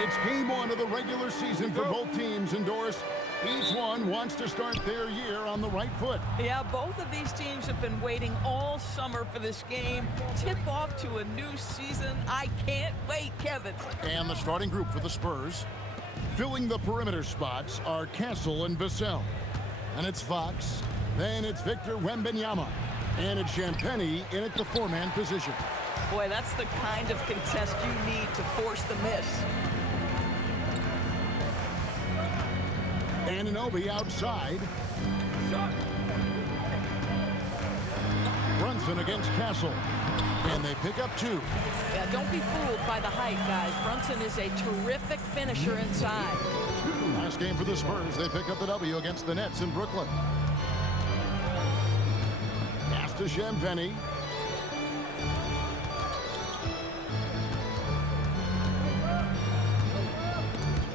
It's game one of the regular season for both teams, and Doris, each one wants to start their year on the right foot. Yeah, both of these teams have been waiting all summer for this game. Tip off to a new season. I can't wait, Kevin. And the starting group for the Spurs, filling the perimeter spots, are Castle and Vassell. And it's Fox, then it's Victor Wembanyama, and it's Champagnie in at the four-man position. Boy, that's the kind of contest you need to force the miss. Anunoby outside. Brunson against Castle. And they pick up two. Yeah, don't be fooled by the height, guys. Brunson is a terrific finisher inside. Last game for the Spurs, they pick up the W against the Nets in Brooklyn. Pass to Champagnie.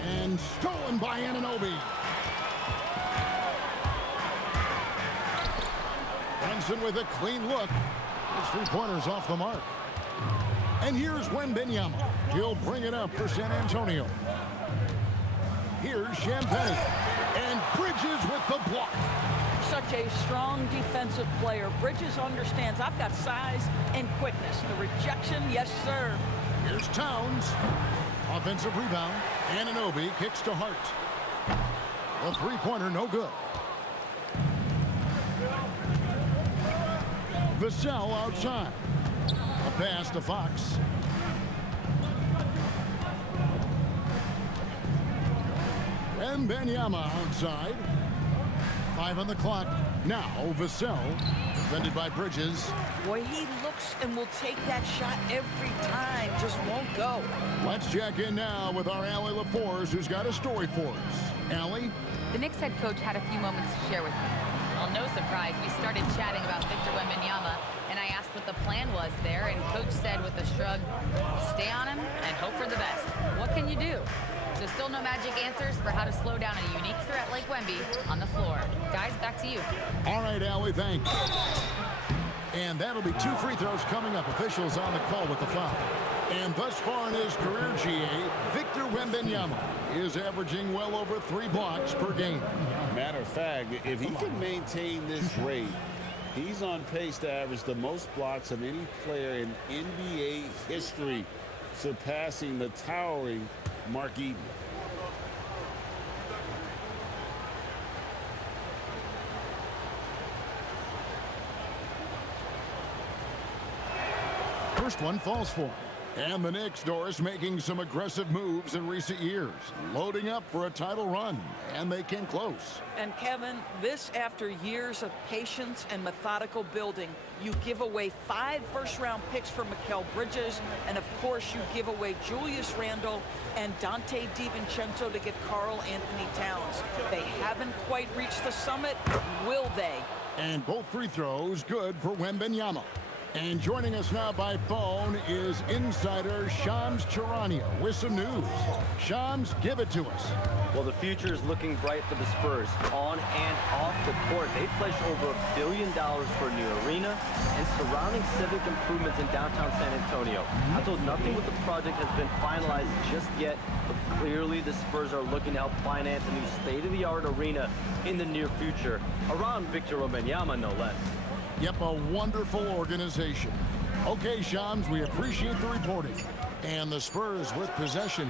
And stolen by Anunoby. Brunson with a clean look. His three-pointers off the mark. And here's Wembanyama. He'll bring it up for San Antonio. Here's Champagnie. And Bridges with the block. Such a strong defensive player. Bridges understands I've got size and quickness. The rejection, yes, sir. Here's Towns. Offensive rebound. Anunoby kicks to Hart. A three-pointer, no good. Vassell outside. A pass to Fox. Wembanyama outside. 5 on the clock. Now Vassell, defended by Bridges. Boy, he looks and will take that shot every time. Just won't go. Let's check in now with our Allie LaForce, who's got a story for us. Allie? The Knicks head coach had a few moments to share with me. Well, no surprise, we started chatting about Victor Wembanyama, and I asked what the plan was there, and Coach said with a shrug, stay on him and hope for the best. What can you do? So still no magic answers for how to slow down a unique threat like Wemby on the floor. Guys, back to you. All right, Allie, thanks. And that'll be 2 free throws coming up. Officials on the call with the foul. And thus far in his career, GA, Victor Wembanyama is averaging well over 3 blocks per game. Matter of fact, if he can maintain this rate, he's on pace to average the most blocks of any player in NBA history, surpassing the towering Mark Eaton. First one falls for him. And the Knicks, Doris, making some aggressive moves in recent years, loading up for a title run, and they came close. And Kevin, this after years of patience and methodical building. You give away 5 first-round picks for Mikal Bridges, and of course you give away Julius Randle and Dante DiVincenzo to get Karl Anthony Towns. They haven't quite reached the summit, will they? And both free throws good for Wembanyama. And joining us now by phone is insider Shams Charania with some news. Shams, give it to us. Well, the future is looking bright for the Spurs on and off the court. They pledged over $1 billion for a new arena and surrounding civic improvements in downtown San Antonio. Although nothing with the project has been finalized just yet, but clearly the Spurs are looking to help finance a new state-of-the-art arena in the near future, around Victor Wembanyama, no less. Yep, a wonderful organization. Okay, Shams, we appreciate the reporting. And the Spurs with possession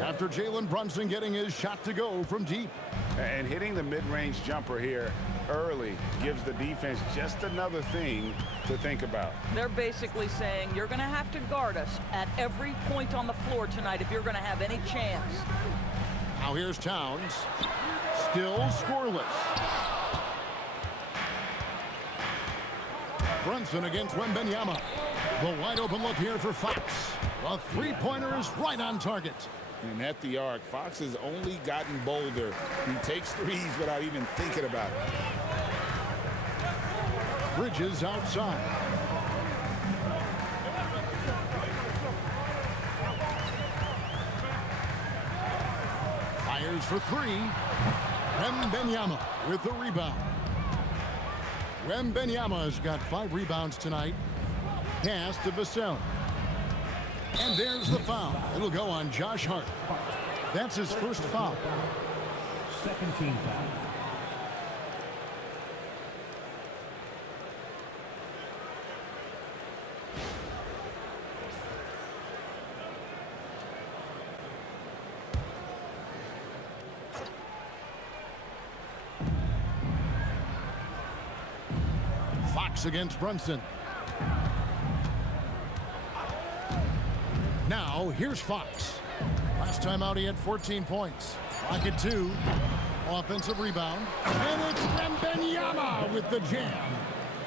after Jalen Brunson getting his shot to go from deep. And hitting the mid-range jumper here early gives the defense just another thing to think about. They're basically saying you're going to have to guard us at every point on the floor tonight if you're going to have any chance. Now here's Towns. Still scoreless. Brunson against Wembanyama. The wide open look here for Fox. The three-pointer is right on target. And at the arc, Fox has only gotten bolder. He takes threes without even thinking about it. Bridges outside. Fires for 3. Wembanyama with the rebound. Wembanyama's got 5 rebounds tonight. Pass to Vassell. And there's the foul. It'll go on Josh Hart. That's his first foul. Second team foul. Fox against Brunson. Now, here's Fox. Last time out, he had 14 points. Clock at 2. Offensive rebound. And it's Wembanyama with the jam.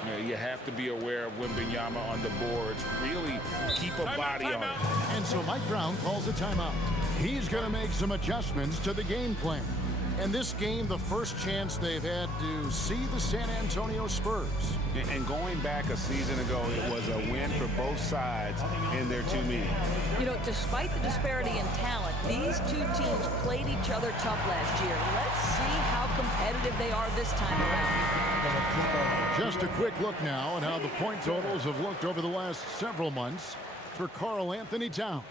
Yeah, you have to be aware of Wembanyama on the boards. Really keep a body on it. And so Mike Brown calls a timeout. He's going to make some adjustments to the game plan. And this game, the first chance they've had to see the San Antonio Spurs. And going back a season ago, it was a win for both sides in their two meetings. You know, despite the disparity in talent, these two teams played each other tough last year. Let's see how competitive they are this time around. Just a quick look now at how the point totals have looked over the last several months for Karl Anthony Towns.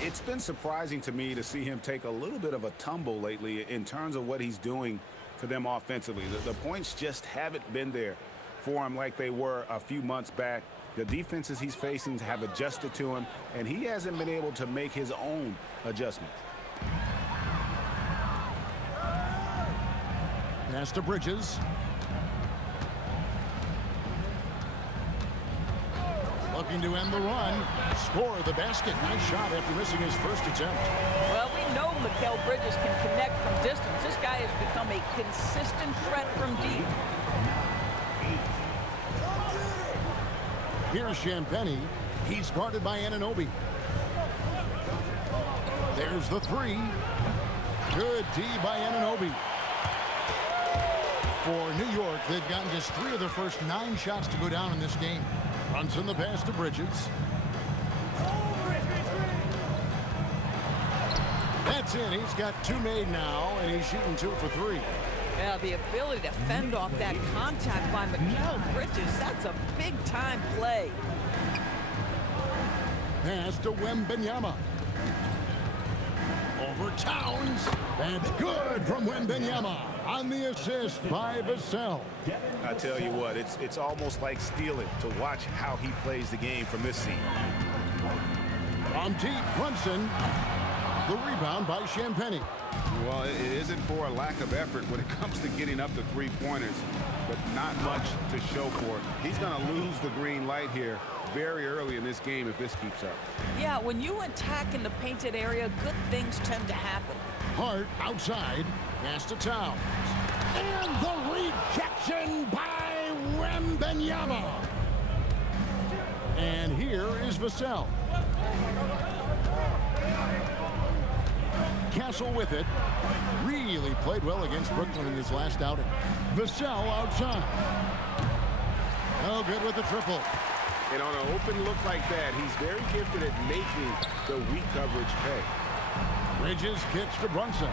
It's been surprising to me to see him take a little bit of a tumble lately in terms of what he's doing for them offensively. The points just haven't been there for him like they were a few months back. The defenses he's facing have adjusted to him, and he hasn't been able to make his own adjustments. Pass to Bridges. Looking to end the run. Score the basket. Nice shot after missing his first attempt. Well, we know Mikal Bridges can connect from distance. This guy has become a consistent threat from deep. Here's Champagnie. He's guarded by Anunoby. There's the three. Good D by Anunoby. For New York, they've gotten just 3 of their first 9 shots to go down in this game. Brunson the pass to Bridges. That's in. He's got 2 made now, and he's shooting 2 for 3. Yeah, the ability to fend off that contact by Mikal Bridges, that's a big-time play. Pass to Wembanyama. Over Towns. That's good from Wembanyama on the assist by Vassell. I tell you what, it's almost like stealing to watch how he plays the game from this seat. From deep, Brunson. The rebound by Champagnie. Well, it isn't for a lack of effort when it comes to getting up to three-pointers, but not much to show for it. He's going to lose the green light here very early in this game if this keeps up. Yeah, when you attack in the painted area, good things tend to happen. Hart outside. Pass to Towns. And the rejection by Wembanyama. And here is Vassell. Castle with it. Really played well against Brooklyn in his last outing. Vassell outside. Oh, good with the triple. And on an open look like that, he's very gifted at making the weak coverage pay. Bridges kicks to Brunson.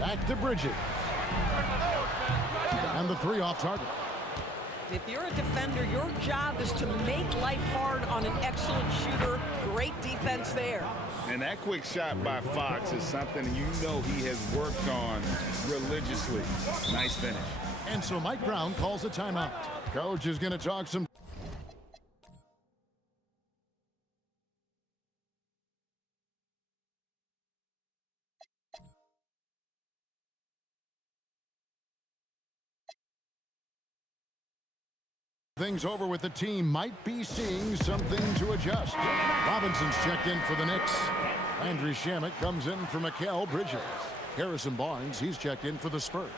Back to Bridges. And the 3 off target. If you're a defender, your job is to make life hard on an excellent shooter. Great defense there. And that quick shot by Fox is something you know he has worked on religiously. Nice finish. And so Mike Brown calls a timeout. Coach is going to talk some. Things over with the team might be seeing something to adjust. Robinson's checked in for the Knicks. Andrew Shamet comes in for Mikal Bridges. Harrison Barnes, he's checked in for the Spurs.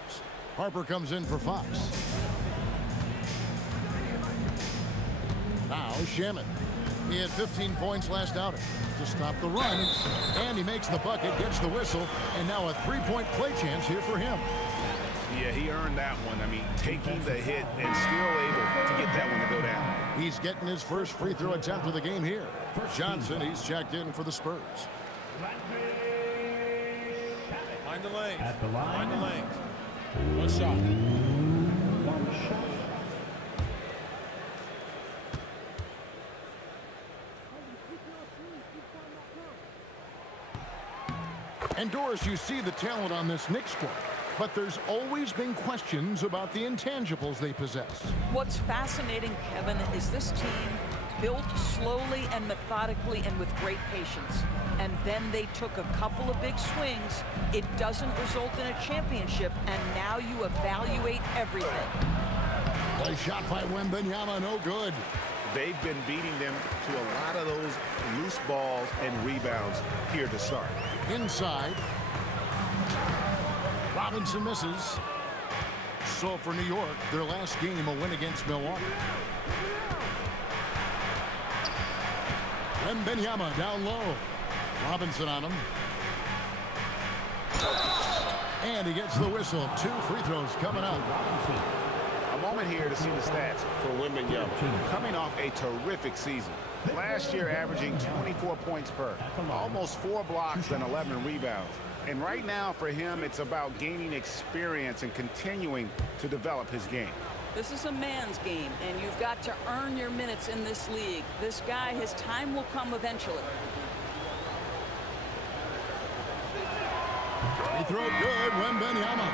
Harper comes in for Fox. Now Shamet. He had 15 points last outing to stop the run. And he makes the bucket, gets the whistle, and now a 3-point play chance here for him. Yeah, he earned that one. I mean, taking the hit and still able to get that one to go down. He's getting his first free throw attempt of the game here. Johnson, he's checked in for the Spurs. Mind the lane. At the line. Mind the lane. One shot. And Doris, you see the talent on this Knicks squad, but there's always been questions about the intangibles they possess. What's fascinating, Kevin, is this team built slowly and methodically and with great patience. And then they took a couple of big swings. It doesn't result in a championship, and now you evaluate everything. A shot by Wembanyama, no good. They've been beating them to a lot of those loose balls and rebounds here to start. Inside. Robinson misses. So for New York, their last game, a win against Milwaukee. Wembanyama down low. Robinson on him. And he gets the whistle. 2 free throws coming up. A moment here to see the stats for Wembanyama. Coming off a terrific season. Last year averaging 24 points per. Almost 4 blocks and 11 rebounds. And right now for him, it's about gaining experience and continuing to develop his game. This is a man's game, and you've got to earn your minutes in this league. This guy, his time will come eventually. He threw good, Wembanyama.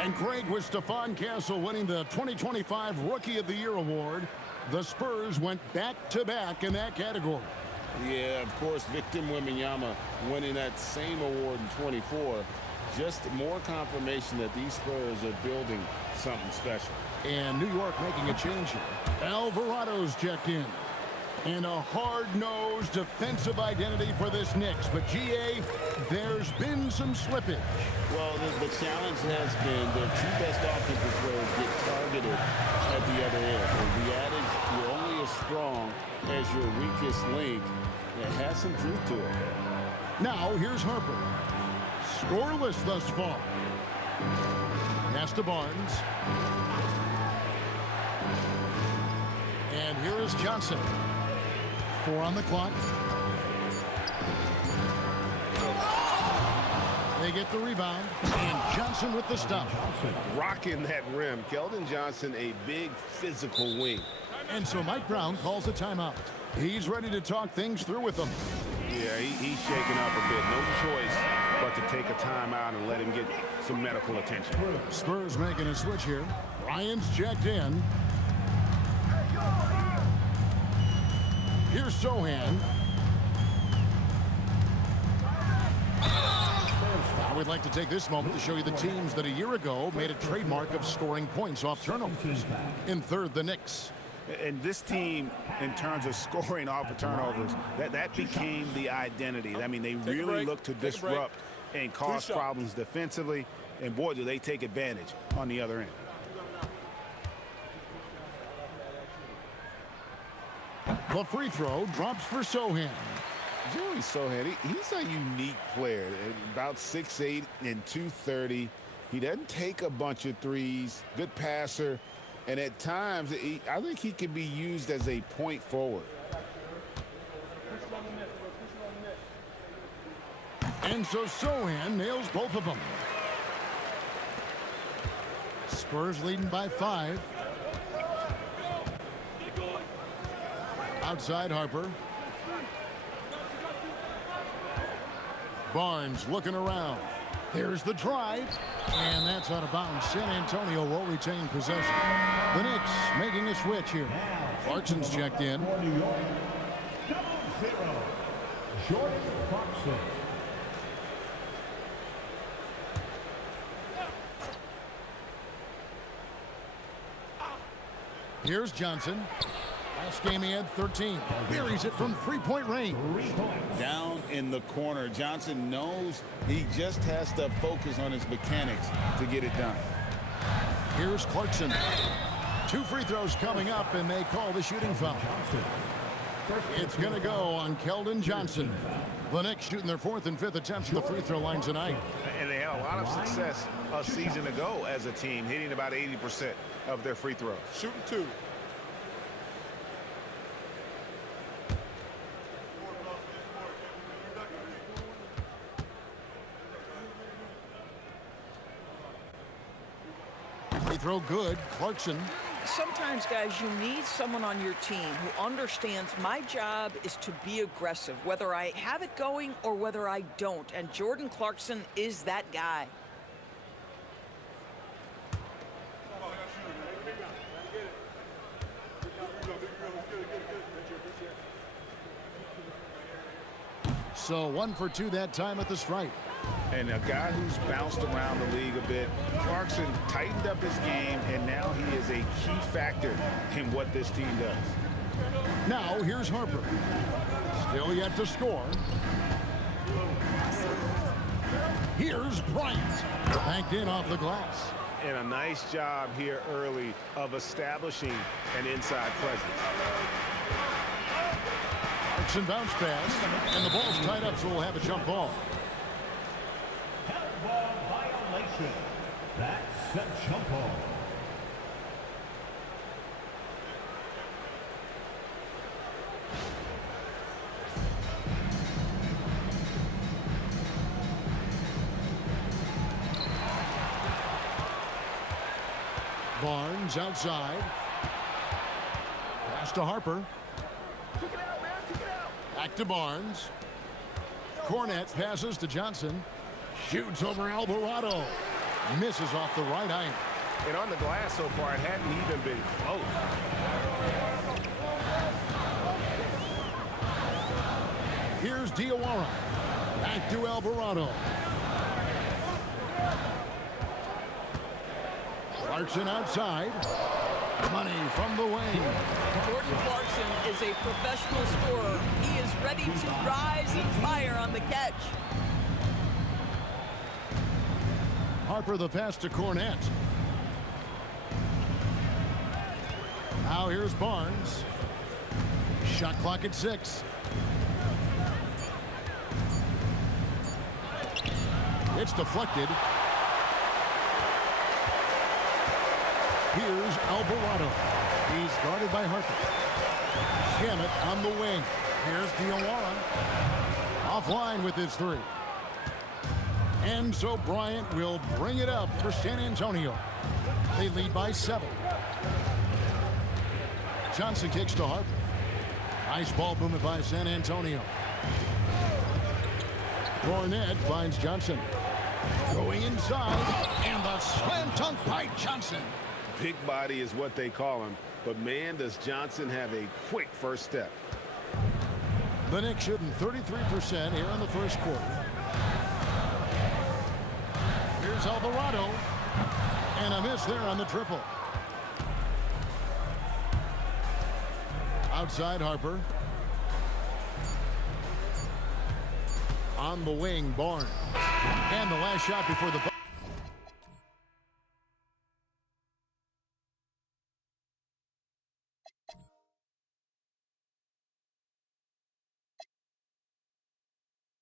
And Craig, with Stephon Castle winning the 2025 Rookie of the Year award, the Spurs went back-to-back in that category. Yeah, of course, Victor Wembanyama winning that same award in 24. Just more confirmation that these Spurs are building something special. And New York making a change here. Alvarado's checked in. And a hard-nosed defensive identity for this Knicks. But, GA, there's been some slippage. Well, the challenge has been their 2 best offensive players get targeted at the other end. And the adage, you're only as strong as your weakest link, it has some truth to it. Now, here's Harper. Scoreless thus far. Pass to Barnes. And here is Johnson. 4 on the clock. They get the rebound. And Johnson with the stop. Rocking that rim. Keldon Johnson, a big physical wing. And so Mike Brown calls a timeout. He's ready to talk things through with them. Yeah, he's shaking up a bit. No choice but to take a timeout and let him get some medical attention. Spurs making a switch here. Ryan's checked in. Here's Sohan. I would like to take this moment to show you the teams that a year ago made a trademark of scoring points off turnovers. In third, the Knicks. And this team, in terms of scoring off of turnovers, that became the identity. I mean, they really look to disrupt and cause problems defensively. And, boy, do they take advantage on the other end. The free throw drops for Sohan. Joey Sohan, he's a unique player. About 6'8" and 230. He doesn't take a bunch of threes. Good passer. And at times, I think he can be used as a point forward. And so Sohan nails both of them. Spurs leading by 5. Outside Harper. Barnes looking around. Here's the drive. And that's out of bounds. San Antonio will retain possession. The Knicks making a switch here. Clarkson's checked in. New York, 0-0. Jordan Clarkson. Here's Johnson. Last game he had 13. Buries it from 3-point range. Down in the corner. Johnson knows he just has to focus on his mechanics to get it done. Here's Clarkson. 2 free throws coming up, and they call the shooting foul. It's going to go on Keldon Johnson. The Knicks shooting their 4th and 5th attempts at the free throw line tonight. And they had a lot of success a season ago as a team, hitting about 80% of their free throws. Shooting 2. Free throw good. Clarkson Sometimes, guys, you need someone on your team who understands my job is to be aggressive, whether I have it going or whether I don't. And Jordan Clarkson is that guy. So 1 for 2 that time at the stripe. And a guy who's bounced around the league a bit, Clarkson tightened up his game, and now he is a key factor in what this team does. Now here's Harper. Still yet to score. Here's Bryant. Banked in off the glass. And a nice job here early of establishing an inside presence. Clarkson bounce pass, and the ball's tied up, so we'll have a jump ball. Ball violation. That's a jump ball. Barnes outside. Pass to Harper. Back to Barnes. Cornette passes to Johnson. Shoots over Alvarado. Misses off the right eye. And on the glass so far, it hadn't even been close. Here's Diawara. Back to Alvarado. Clarkson outside. Money from the wing. Jordan Clarkson is a professional scorer. He is ready to rise and fire on the catch. Harper the pass to Cornette. Now here's Barnes. Shot clock at 6. It's deflected. Here's Alvarado. He's guarded by Harper. Shamet on the wing. Here's Diawara. Offline with his 3. And so Bryant will bring it up for San Antonio. They lead by 7. Johnson kicks to Harper. Nice ball movement by San Antonio. Cornette finds Johnson. Going inside. And the slam dunk by Johnson. Big body is what they call him. But, man, does Johnson have a quick first step. The Knicks shooting 33% here in the first quarter. Here's Alvarado. And a miss there on the triple. Outside Harper. On the wing, Barnes. And the last shot before the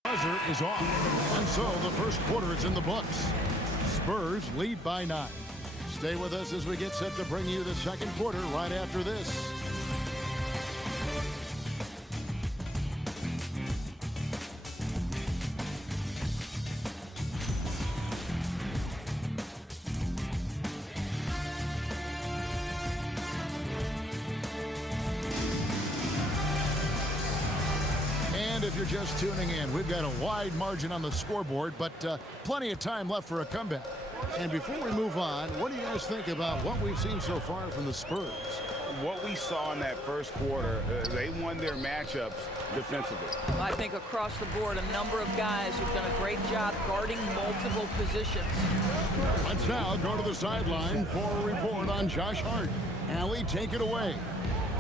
buzzer is off. And so the first quarter is in the books. Spurs lead by 9. Stay with us as we get set to bring you the second quarter right after this. And if you're just tuning in, we've got a wide margin on the scoreboard, but plenty of time left for a comeback. And before we move on, what do you guys think about what we've seen so far from the Spurs? What we saw in that first quarter, they won their matchups defensively. I think across the board, a number of guys who've done a great job guarding multiple positions. Let's now go to the sideline for a report on Josh Hart. Allie, take it away.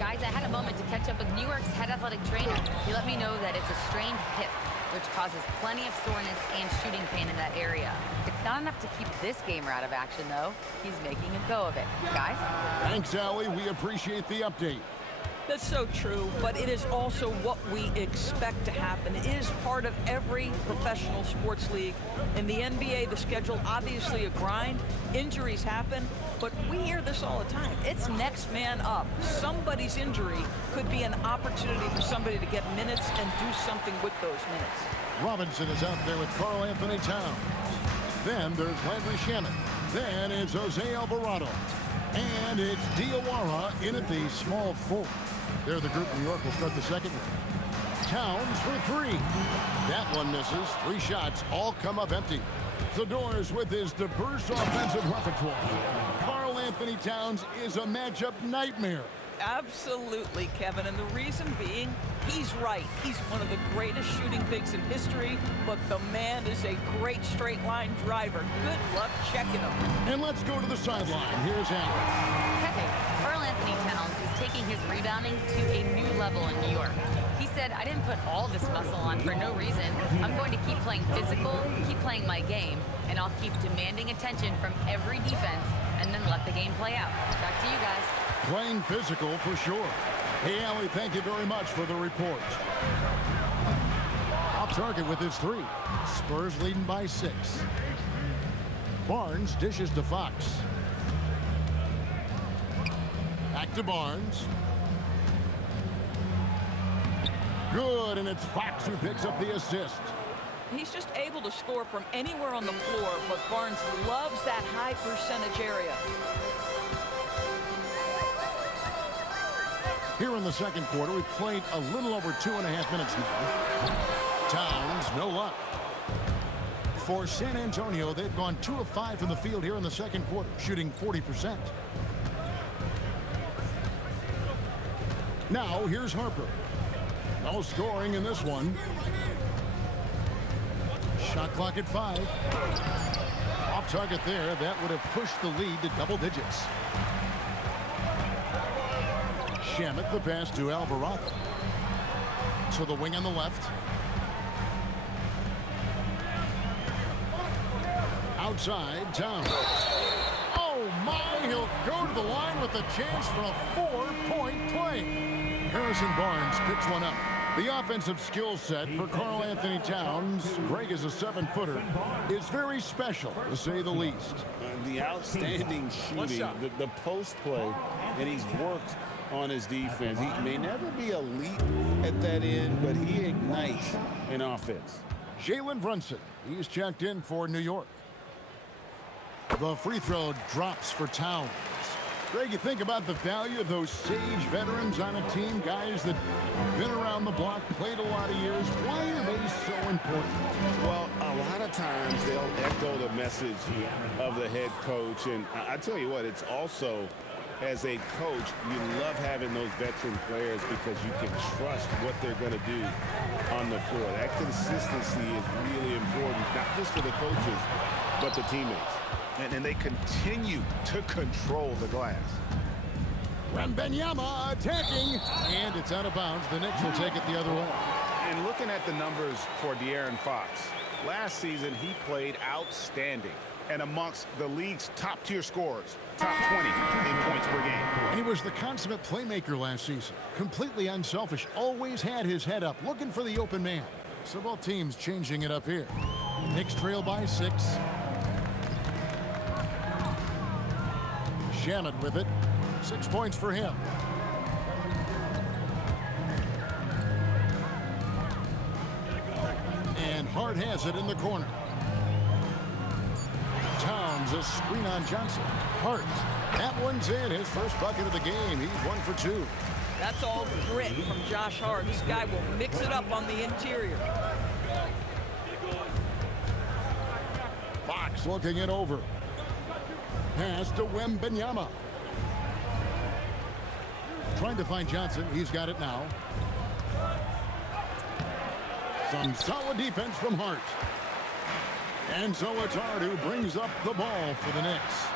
Guys, I had a moment to catch up with New York's head athletic trainer. He let me know that it's a strained hip, which causes plenty of soreness and shooting pain in that area. It's not enough to keep this gamer out of action, though. He's making a go of it. Guys? Thanks, Allie. We appreciate the update. That's so true, but it is also what we expect to happen. It is part of every professional sports league. In the NBA, the schedule obviously a grind. Injuries happen, but we hear this all the time. It's next man up. Somebody's injury could be an opportunity for somebody to get minutes and do something with those minutes. Robinson is out there with Karl Anthony Towns. Then there's Landry Shamet. Then it's Jose Alvarado. And it's Diawara in at the small forward. There, the group New York will start the second one. Towns for three. That one misses. 3 shots, all come up empty. Zador's with his diverse offensive repertoire. Karl Anthony Towns is a matchup nightmare. Absolutely, Kevin, and the reason being, he's right. He's one of the greatest shooting bigs in history, but the man is a great straight line driver. Good luck checking him. And let's go to the sideline. Here's Allen. Pepe, Karl Anthony Towns is taking his rebounding to a new level in New York. He said, I didn't put all this muscle on for no reason. I'm going to keep playing physical, keep playing my game, and I'll keep demanding attention from every defense and then let the game play out. Back to you guys. Playing physical for sure. Hey, Allie, thank you very much for the report. Off target with his 3. Spurs leading by 6. Barnes dishes to Fox. Back to Barnes. Good, and it's Fox who picks up the assist. He's just able to score from anywhere on the floor, but Barnes loves that high percentage area. Here in the second quarter, we've played a little over 2.5 minutes now. Towns, no luck. For San Antonio, they've gone 2 of 5 from the field here in the second quarter, shooting 40%. Now, here's Harper. No scoring in this one. Shot clock at 5. Off target there. That would have pushed the lead to double digits. Shamet, the pass to Alvarado. To the wing on the left. Outside, Towns. Oh my, he'll go to the line with a chance for a 4-point play. Harrison Barnes picks one up. The offensive skill set for Karl Anthony Towns, Greg is a 7-footer, is very special, to say the least. The outstanding shooting, the post play, and he's worked on his defense. He may never be elite at that end, but he ignites an offense. Jalen Brunson, he's checked in for New York. The free throw drops for Towns. Greg, you think about the value of those sage veterans on a team, guys that been around the block, played a lot of years. Why are they so important? Well, a lot of times they'll echo the message of the head coach. And I tell you what, it's also, as a coach, you love having those veteran players because you can trust what they're going to do on the floor. That consistency is really important, not just for the coaches, but the teammates. And they continue to control the glass. Wembanyama attacking, and it's out of bounds. The Knicks will take it the other way. And looking at the numbers for De'Aaron Fox, last season he played outstanding and amongst the league's top-tier scorers, top 20 in points per game. And he was the consummate playmaker last season. Completely unselfish, always had his head up, looking for the open man. So both teams changing it up here. Knicks trail by 6. Shamet with it. 6 points for him. And Hart has it in the corner. Towns, a screen on Johnson. Hart. That one's in. His first bucket of the game. He's 1 for 2. That's all grit from Josh Hart. This guy will mix it up on the interior. Fox looking it over. Pass to Wembanyama. Trying to find Johnson. He's got it now. Some solid defense from Hart. And so it's Hart who brings up the ball for the Knicks.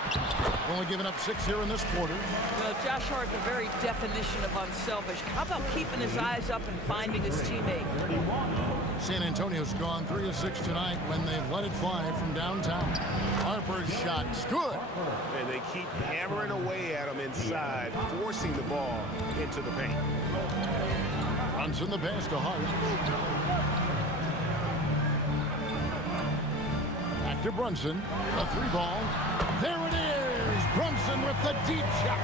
Only giving up 6 here in this quarter. Well, Josh Hart, the very definition of unselfish. How about keeping his eyes up and finding his teammate? San Antonio's gone 3 of 6 tonight when they've let it fly from downtown. Harper's shot's good. And they keep hammering away at him inside, forcing the ball into the paint. Brunson the pass to Hart. Back to Brunson. A 3-ball. There it is. Brunson with the deep shot.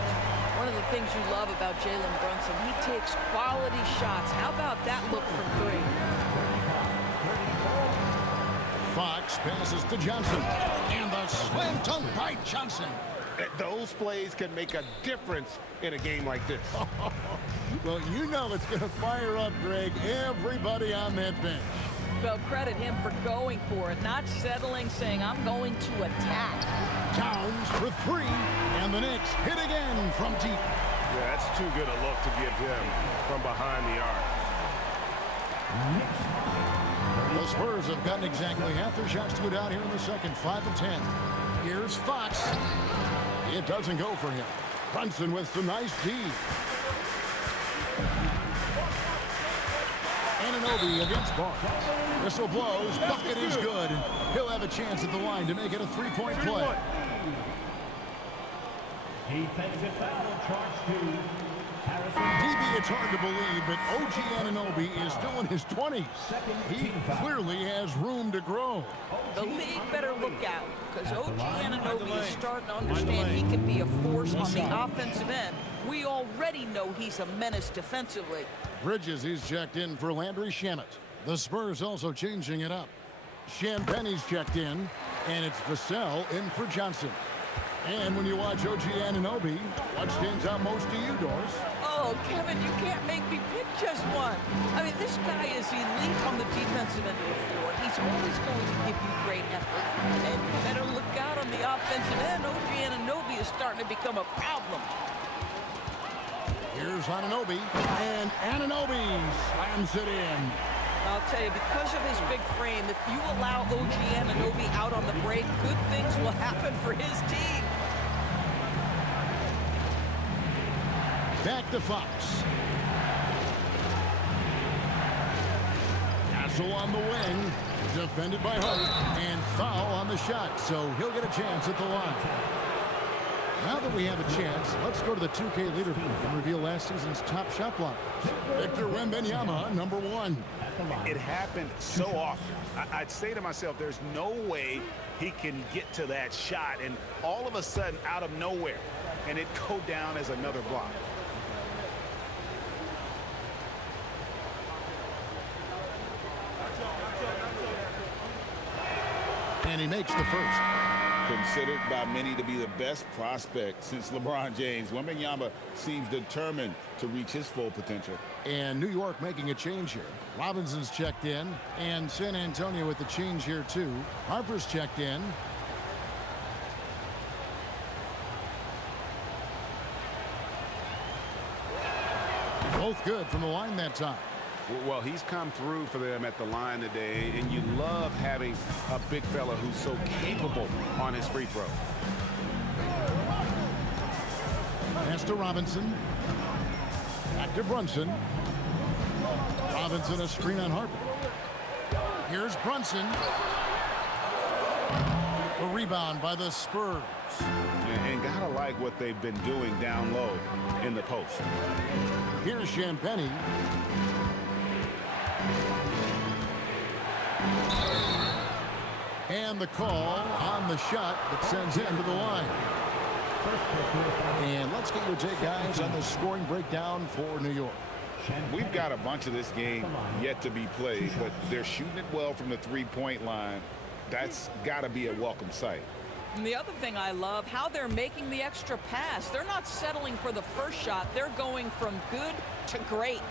One of the things you love about Jalen Brunson, he takes quality shots. How about that look from 3? Fox passes to Johnson. And the slam dunk by Johnson. Those plays can make a difference in a game like this. Well, you know it's going to fire up, Greg, everybody on that bench. Well, credit him for going for it, not settling, saying, I'm going to attack. Towns for three, and the Knicks hit again from deep. Yeah, that's too good a look to give him from behind the arc. The Spurs have gotten exactly half their shots to go down here in the second, 5 of 10. Here's Fox. It doesn't go for him. Brunson with some nice D. Anunoby against Barnes. Whistle blows. Bucket is good. He'll have a chance at the line to make it a three-point play. Defensive foul charged to Harrison. DB, it's hard to believe, but OG Anunoby is still in his 20s. He clearly has room to grow. The league better look out, because OG Anunoby is starting to understand he can be a force on the offensive end. We already know he's a menace defensively. Bridges, he's checked in for Landry Shamet. The Spurs also changing it up. Champagne's checked in, and it's Vassell in for Johnson. And when you watch OG Anunoby, what stands out most to you, Doris? Oh, Kevin, you can't make me pick just one. I mean, this guy is elite on the defensive end of the floor. He's always going to give you great effort. And you better look out on the offensive end. OG Anunoby is starting to become a problem. Here's Anunoby, and Anunoby slams it in. I'll tell you, because of his big frame, if you allow OG Anunoby out on the break, good things will happen for his team. Back to Fox. Castle on the wing, defended by Hart, and foul on the shot, so he'll get a chance at the line. Now that we have a chance, let's go to the 2K leaderboard and reveal last season's top shot blockers. Victor Wembanyama, number 1. It happened so often. I'd say to myself, there's no way he can get to that shot, and all of a sudden, out of nowhere, and it go down as another block. And he makes the first. Considered by many to be the best prospect since LeBron James, Wembanyama seems determined to reach his full potential. And New York making a change here. Robinson's checked in, and San Antonio with the change here too. Harper's checked in. Both good from the line that time. Well, he's come through for them at the line today, and you love having a big fella who's so capable on his free throw. Pass to Robinson. Back to Brunson. Robinson a screen on Harper. Here's Brunson. A rebound by the Spurs. And gotta like what they've been doing down low in the post. Here's Champagnie. And the call on the shot that sends him to the line. And let's get your take, guys, on the scoring breakdown for New York. We've got a bunch of this game yet to be played, but they're shooting it well from the three-point line. That's got to be a welcome sight. And the other thing I love, how they're making the extra pass. They're not settling for the first shot. They're going from good to great.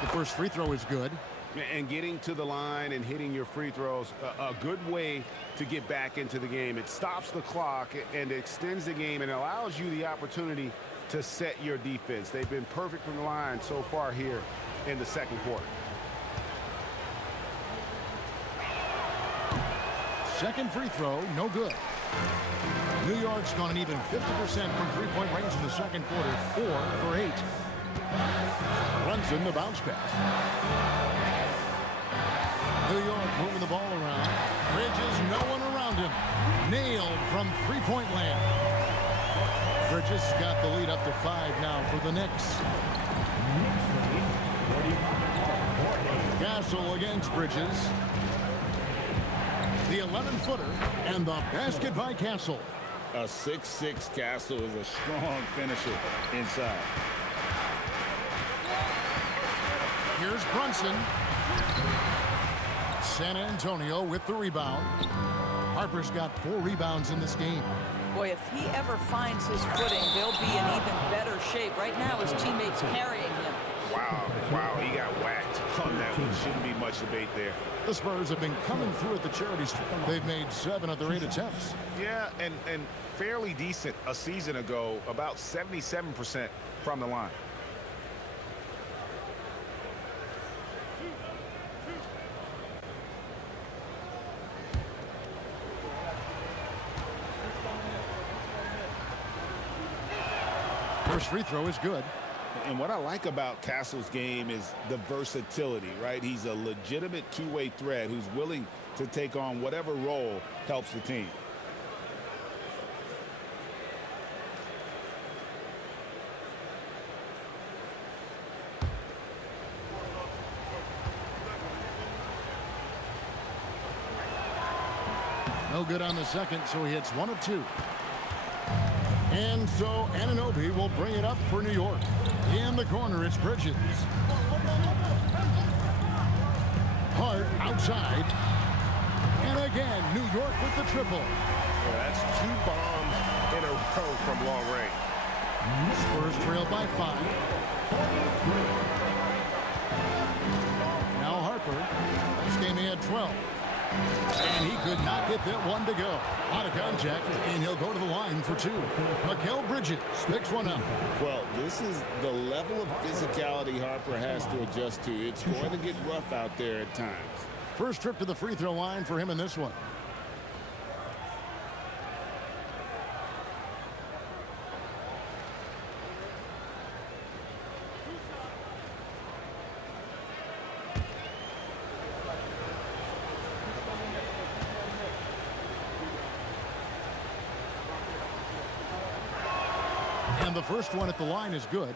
The first free throw is good. And getting to the line and hitting your free throws, a good way to get back into the game. It stops the clock and extends the game and allows you the opportunity to set your defense. They've been perfect from the line so far here in the second quarter. Second free throw, no good. New York's gone an even 50% from three-point range in the second quarter, 4 for 8. Brunson, the bounce pass. New York moving the ball around. Bridges, no one around him. Nailed from three-point land. Bridges got the lead up to 5 now for the Knicks. Castle against Bridges. The 11-footer and the basket by Castle. A 6'6" Castle is a strong finisher inside. Here's Brunson. San Antonio with the rebound. Harper's got 4 rebounds in this game. Boy, if he ever finds his footing, they'll be in even better shape. Right now, his teammates carrying him. Wow, he got whacked on that one. Shouldn't be much debate there. The Spurs have been coming through at the charity stripe. They've made 7 of their 8 attempts. Yeah, and fairly decent a season ago, about 77% from the line. First free throw is good. And what I like about Castle's game is the versatility, right? He's a legitimate two-way threat who's willing to take on whatever role helps the team. No good on the second, so he hits 1 of 2. And so Anunoby will bring it up for New York. In the corner, it's Bridges. Hart outside. And again, New York with the triple. Well, that's 2 bombs in a row from long range. Spurs trail by 5. Now Harper. This game he had 12. And he could not get that one to go. Out of contact, and he'll go to the line for 2. Mikal Bridges picks one up. Well, this is the level of physicality Harper has to adjust to. It's going to get rough out there at times. First trip to the free throw line for him in this one. And the first one at the line is good.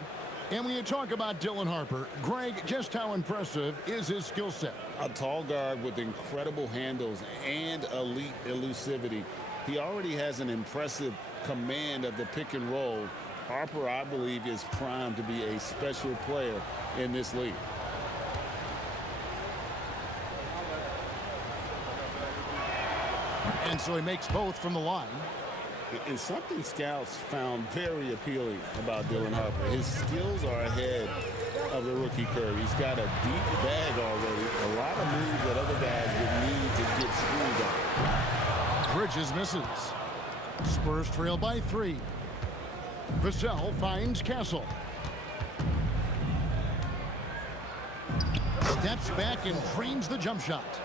And when you talk about Dylan Harper, Greg, just how impressive is his skill set? A tall guard with incredible handles and elite elusivity. He already has an impressive command of the pick and roll. Harper, I believe, is primed to be a special player in this league. And so he makes both from the line. And something scouts found very appealing about Dylan Harper. His skills are ahead of the rookie curve. He's got a deep bag already. A lot of moves that other guys would need to get screwed on. Bridges misses. Spurs trail by 3. Vassell finds Castle. Steps back and trains the jump shot.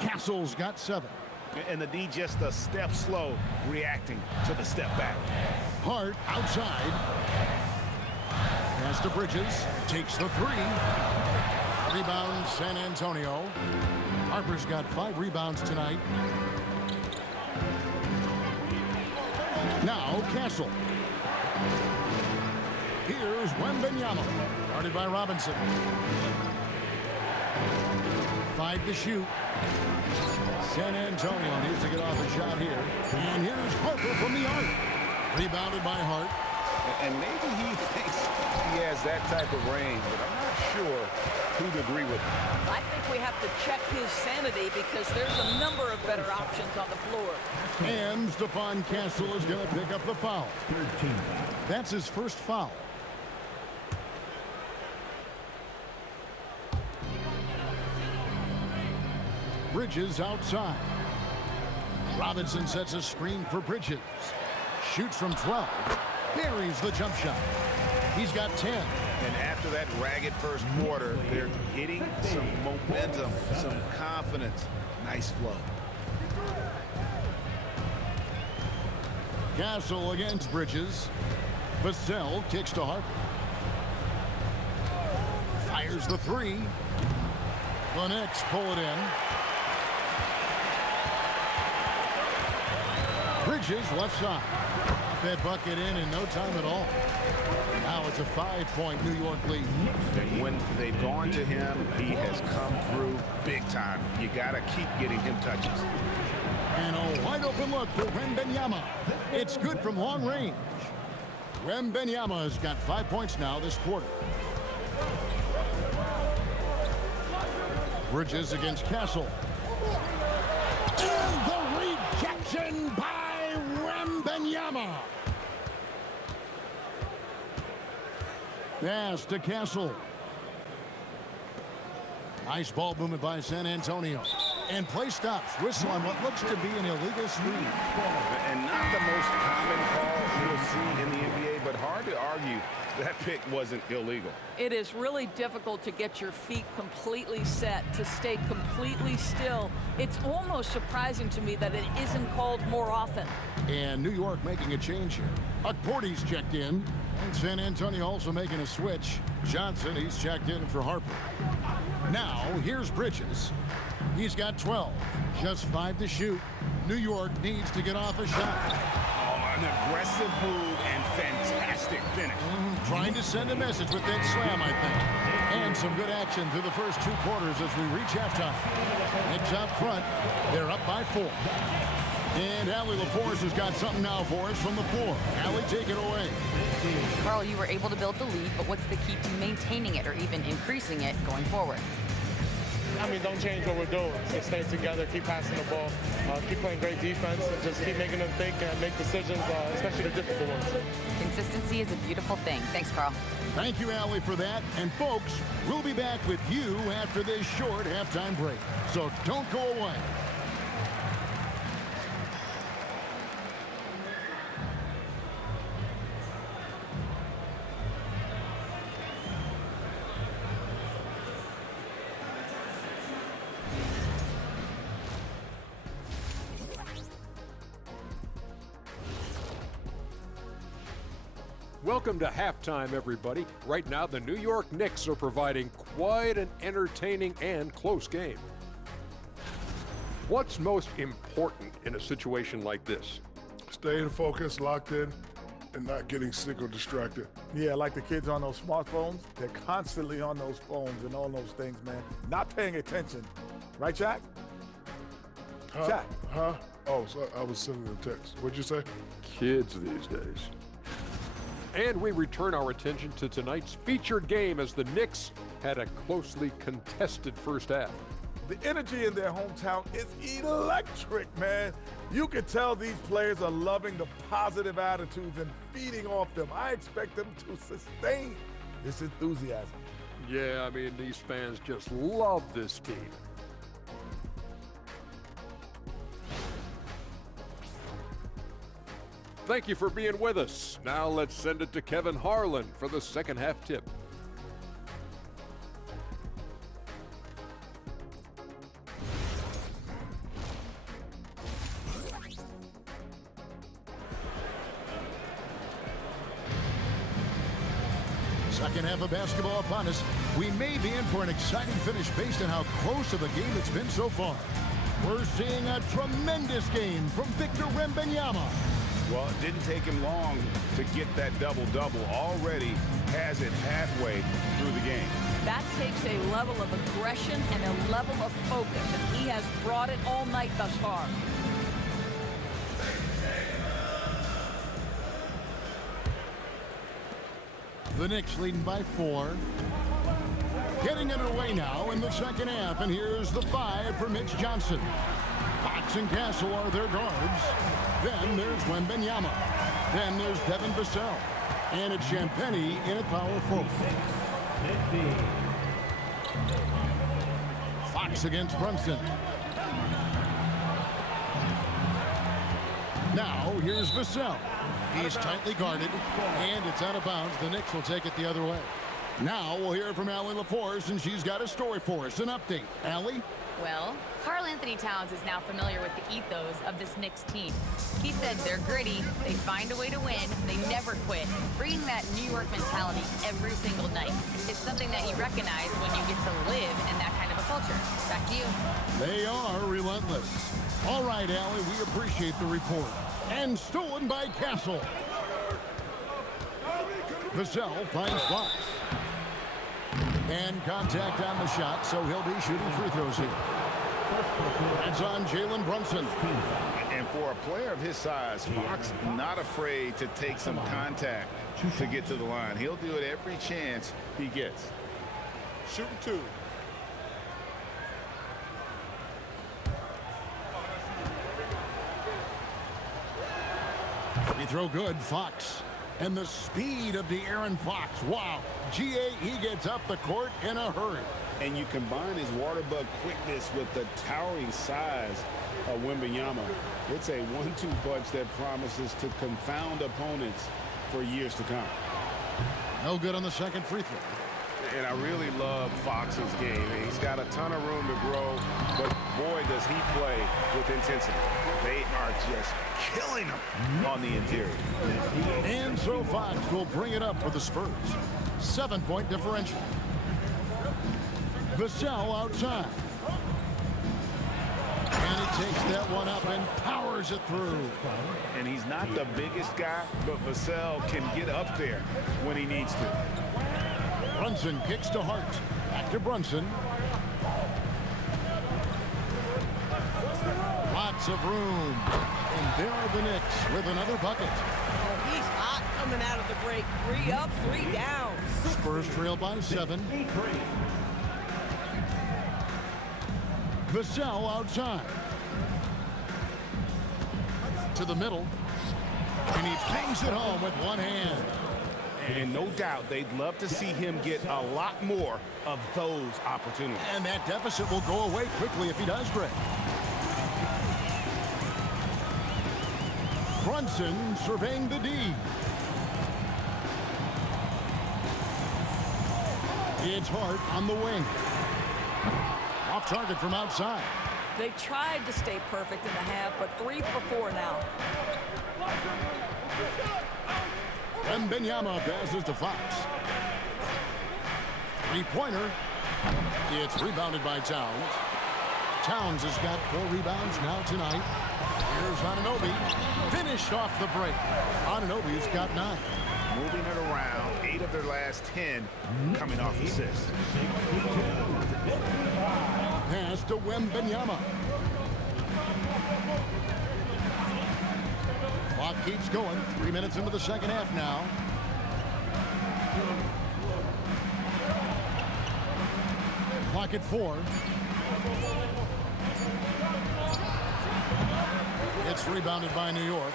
Castle's got 7. And the D just a step slow, reacting to the step back. Hart outside. Pass to Bridges. Takes the 3. Rebound San Antonio. Harper's got 5 rebounds tonight. Now Castle. Here's Wembanyama. Guarded by Robinson. 5 to shoot. San Antonio needs to get off a shot here. And here's Harper from the arc. Rebounded by Hart. And maybe he thinks he has that type of range, but I'm not sure who'd agree with him. I think we have to check his sanity because there's a number of better options on the floor. And Stephon Castle is going to pick up the foul. 13. That's his first foul. Bridges outside. Robinson sets a screen for Bridges. Shoots from 12. Buries the jump shot. He's got 10. And after that ragged first quarter, they're getting some momentum, some confidence. Nice flow. Castle against Bridges. Vassell kicks to Harper. Fires the 3. The Knicks pull it in. Bridges left side. Got that bucket in no time at all. Now it's a 5-point New York lead. And when they've gone to him, he has come through big time. You got to keep getting him touches. And a wide open look for Wembanyama. It's good from long range. Wembanyama has got 5 points now this quarter. Bridges against Castle. And the rejection by Wembanyama. Pass to Castle. Nice ball movement by San Antonio. And play stops. Whistle on what looks to be an illegal screen. And not the most common call you'll see in the NBA, but hard to argue that pick wasn't illegal. It is really difficult to get your feet completely set, to stay completely still. It's almost surprising to me that it isn't called more often. And New York making a change here. Porty's checked in. And San Antonio also making a switch. Johnson, he's checked in for Harper. Now, here's Bridges. He's got 12. Just 5 to shoot. New York needs to get off a shot. Oh, an aggressive move and fantastic finish. Trying to send a message with that slam, I think. And some good action through the first 2 quarters as we reach halftime. Knicks out front. They're up by 4. And Allie LaForce has got something now for us from the floor. Allie, take it away. Carl, you were able to build the lead, but what's the key to maintaining it or even increasing it going forward? I mean, don't change what we're doing. So stay together, keep passing the ball, keep playing great defense, and just keep making them think and make decisions, especially the difficult ones. Consistency is a beautiful thing. Thanks, Carl. Thank you, Allie, for that. And folks, we'll be back with you after this short halftime break. So don't go away. Welcome to halftime, everybody. Right now, the New York Knicks are providing quite an entertaining and close game. What's most important in a situation like this? Staying focused, locked in, and not getting sick or distracted. Yeah, like the kids on those smartphones. They're constantly on those phones and all those things, man. Not paying attention. Right, Jack? Jack? Huh? Oh, so I was sending a text. What'd you say? Kids these days. And we return our attention to tonight's featured game as the Knicks had a closely contested first half. The energy in their hometown is electric, man. You can tell these players are loving the positive attitudes and feeding off them. I expect them to sustain this enthusiasm. Yeah, I mean, these fans just love this team. Thank you for being with us. Now let's send it to Kevin Harlan for the second half tip. Second half of basketball upon us. We may be in for an exciting finish based on how close of a game it's been so far. We're seeing a tremendous game from Victor Wembanyama. Well, it didn't take him long to get that double-double. Already has it halfway through the game. That takes a level of aggression and a level of focus, and he has brought it all night thus far. The Knicks leading by 4. Getting it away now in the second half, and here's the 5 for Mitch Johnson. Fox and Castle are their guards. Then there's Wembanyama. Then there's Devin Vassell. And it's Champagnie in at power forward. Fox against Brunson. Now here's Vassell. He's tightly guarded, and it's out of bounds. The Knicks will take it the other way. Now we'll hear from Allie LaForce, and she's got a story for us. An update. Allie? Well, Karl Anthony Towns is now familiar with the ethos of this Knicks team. He said they're gritty, they find a way to win, they never quit, bringing that New York mentality every single night. It's something that you recognize when you get to live in that kind of a culture. Back to you. They are relentless. All right, Allie, we appreciate the report. And stolen by Castle. Vassell finds Fox. And contact on the shot, so he'll be shooting free throws here. That's on Jalen Brunson. And for a player of his size, Fox not afraid to take some contact to get to the line. He'll do it every chance he gets. Shooting 2. Free throw good, Fox. And the speed of De'Aaron Fox. Wow. GA, he gets up the court in a hurry. And you combine his water bug quickness with the towering size of Wembanyama. It's a 1-2 punch that promises to confound opponents for years to come. No good on the second free throw. And I really love Fox's game. He's got a ton of room to grow, but boy, does he play with intensity. They are just killing him on the interior. And so Fox will bring it up for the Spurs. 7-point differential. Vassell outside. And he takes that one up and powers it through. And he's not the biggest guy, but Vassell can get up there when he needs to. Brunson kicks to Hart. Back to Brunson. Lots of room. And there are the Knicks with another bucket. Oh, he's hot coming out of the break. 3 up, 3 down. Spurs trail by 7. Vassell outside. To the middle. And he bangs it home with one hand. And no doubt they'd love to see him get a lot more of those opportunities. And that deficit will go away quickly if he does, Greg. Brunson surveying the D. It's Hart on the wing. Off target from outside. They tried to stay perfect in the half, but 3 for 4 now. Wembanyama passes to Fox. Three-pointer. It's rebounded by Towns. Towns has got 4 rebounds now tonight. Here's Anunoby. Finished off the break. Anunoby's got 9. Moving it around, 8 of their last 10 coming off assists. Pass to Wembanyama. Clock keeps going. 3 minutes into the second half now. Clock at 4. It's rebounded by New York.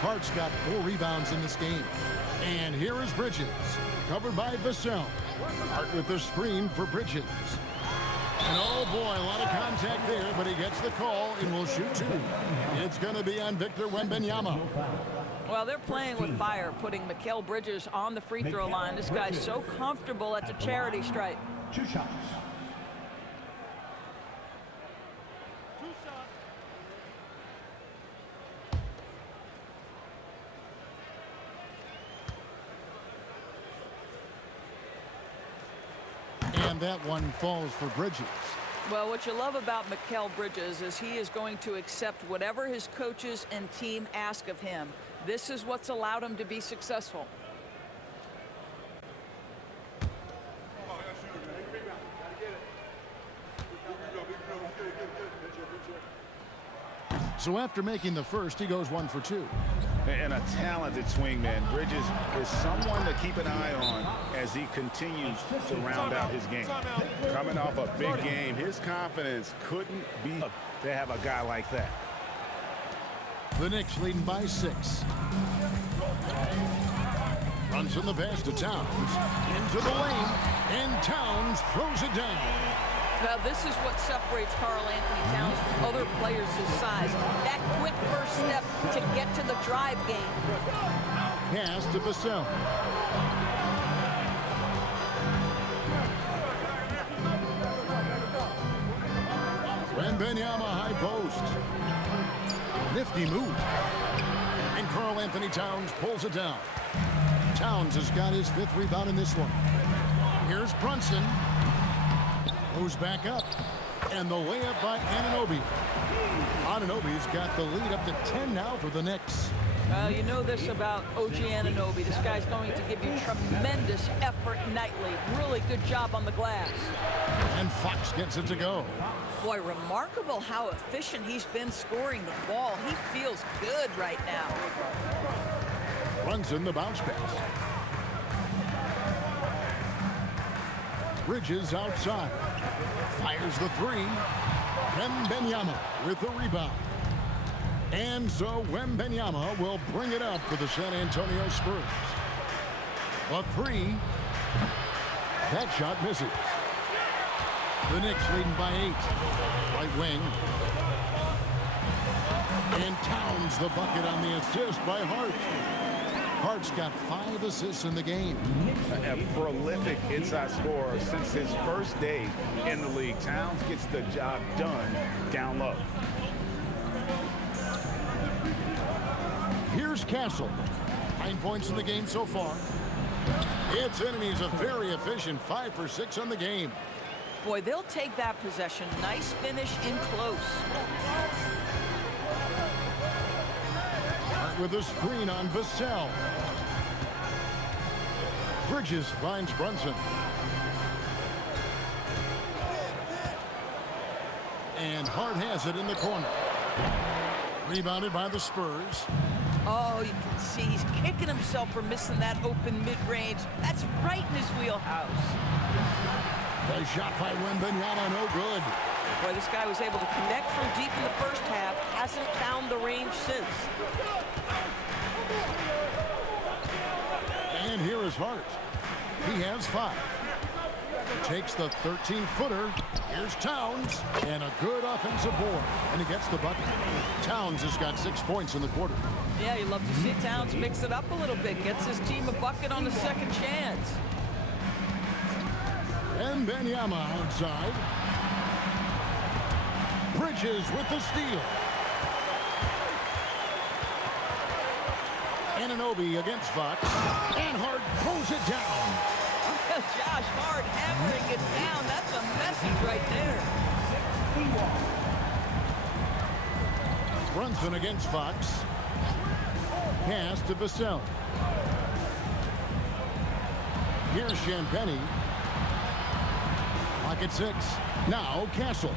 Hart's got 4 rebounds in this game. And here is Bridges, covered by Vassell. Hart with the screen for Bridges. And oh boy, a lot of contact there, but he gets the call and will shoot 2. It's going to be on Victor Wembanyama. Well, they're playing with fire, putting Mikal Bridges on the free throw line. This guy's so comfortable at the charity stripe. 2 shots. And that one falls for Bridges. Well, what you love about Mikal Bridges is he is going to accept whatever his coaches and team ask of him. This is what's allowed him to be successful. So after making the first, he goes 1 for 2. And a talented swingman. Bridges is someone to keep an eye on as he continues to round out his game. Coming off a big game, his confidence couldn't be to have a guy like that. The Knicks leading by 6. Runs in the pass to Towns. Into the lane. And Towns throws it down. Now, this is what separates Karl Anthony Towns from other players his size. That quick first step to get to the drive game. Pass to Vassell. Wembanyama high post. Nifty move. And Karl Anthony Towns pulls it down. Towns has got his 5th rebound in this one. Here's Brunson. Goes back up. And the layup by Anunoby. Anunoby's got the lead up to 10 now for the Knicks. You know this about OG Anunoby. This guy's going to give you tremendous effort nightly. Really good job on the glass. And Fox gets it to go. Boy, remarkable how efficient he's been scoring the ball. He feels good right now. Runs in the bounce pass. Bridges outside. Fires the 3. Wembanyama with the rebound. And so Wembanyama will bring it up for the San Antonio Spurs. A three. That shot misses. The Knicks leading by 8. Right wing. And Towns the bucket on the assist by Hart. Hart's got 5 assists in the game. A prolific inside scorer since his first day in the league. Towns gets the job done down low. Here's Castle. 9 points in the game so far. It's in, and he's a very efficient 5 for 6 on the game. Boy, they'll take that possession. Nice finish in close. With a screen on Vassell. Bridges finds Brunson. And Hart has it in the corner. Rebounded by the Spurs. Oh, you can see he's kicking himself for missing that open mid-range. That's right in his wheelhouse. The shot by Wembanyama, no good. Boy, this guy was able to connect from deep in the first half. Hasn't found the range since. And here is Hart. He has 5. Takes the 13-footer. Here's Towns. And a good offensive board. And he gets the bucket. Towns has got 6 points in the quarter. Yeah, you love to see Towns mix it up a little bit. Gets his team a bucket on the second chance. And Wembanyama outside. Bridges with the steal. Anunoby against Fox. And Hart throws it down. Josh Hart hammering it down. That's a message right there. Brunson against Fox. Pass to Vassell. Here's Champagnie. Clock at 6. Now Castle.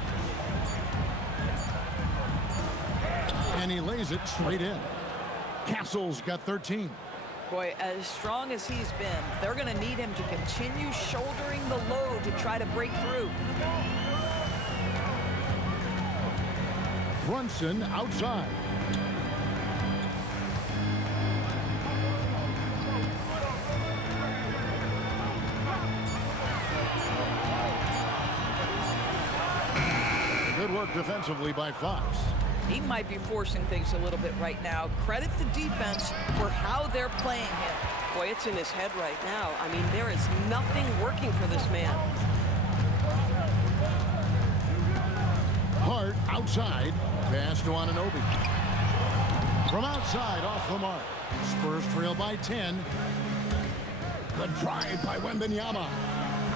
And he lays it straight in. Castle's got 13. Boy, as strong as he's been, they're going to need him to continue shouldering the load to try to break through. Brunson outside. Good work defensively by Fox. He might be forcing things a little bit right now. Credit the defense for how they're playing him. Boy, it's in his head right now. I mean, there is nothing working for this man. Hart outside. Pass to Anunoby. From outside, off the mark. Spurs trail by 10. The drive by Wembanyama.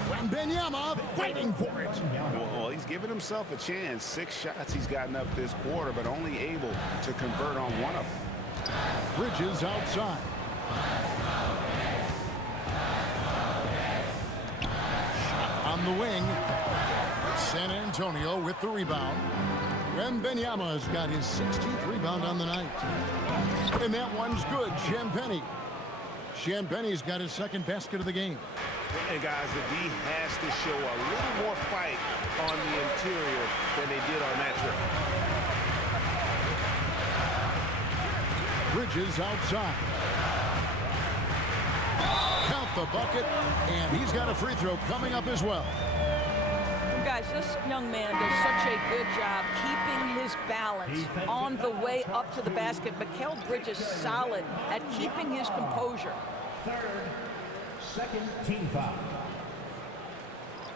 Wembanyama fighting for it. Well, he's given himself a chance. 6 shots he's gotten up this quarter, but only able to convert on one of them. Bridges outside. Shot on the wing. San Antonio with the rebound. Wembanyama's got his 16th rebound on the night. And that one's good. Champagnie's got his 2nd basket of the game. And guys, the D has to show a little more fight on the interior than they did on that trip. Bridges outside. Count the bucket, and he's got a free throw coming up as well. Guys, this young man does such a good job keeping his balance on the way up to the basket. Mikal Bridges solid at keeping his composure. 2nd team foul.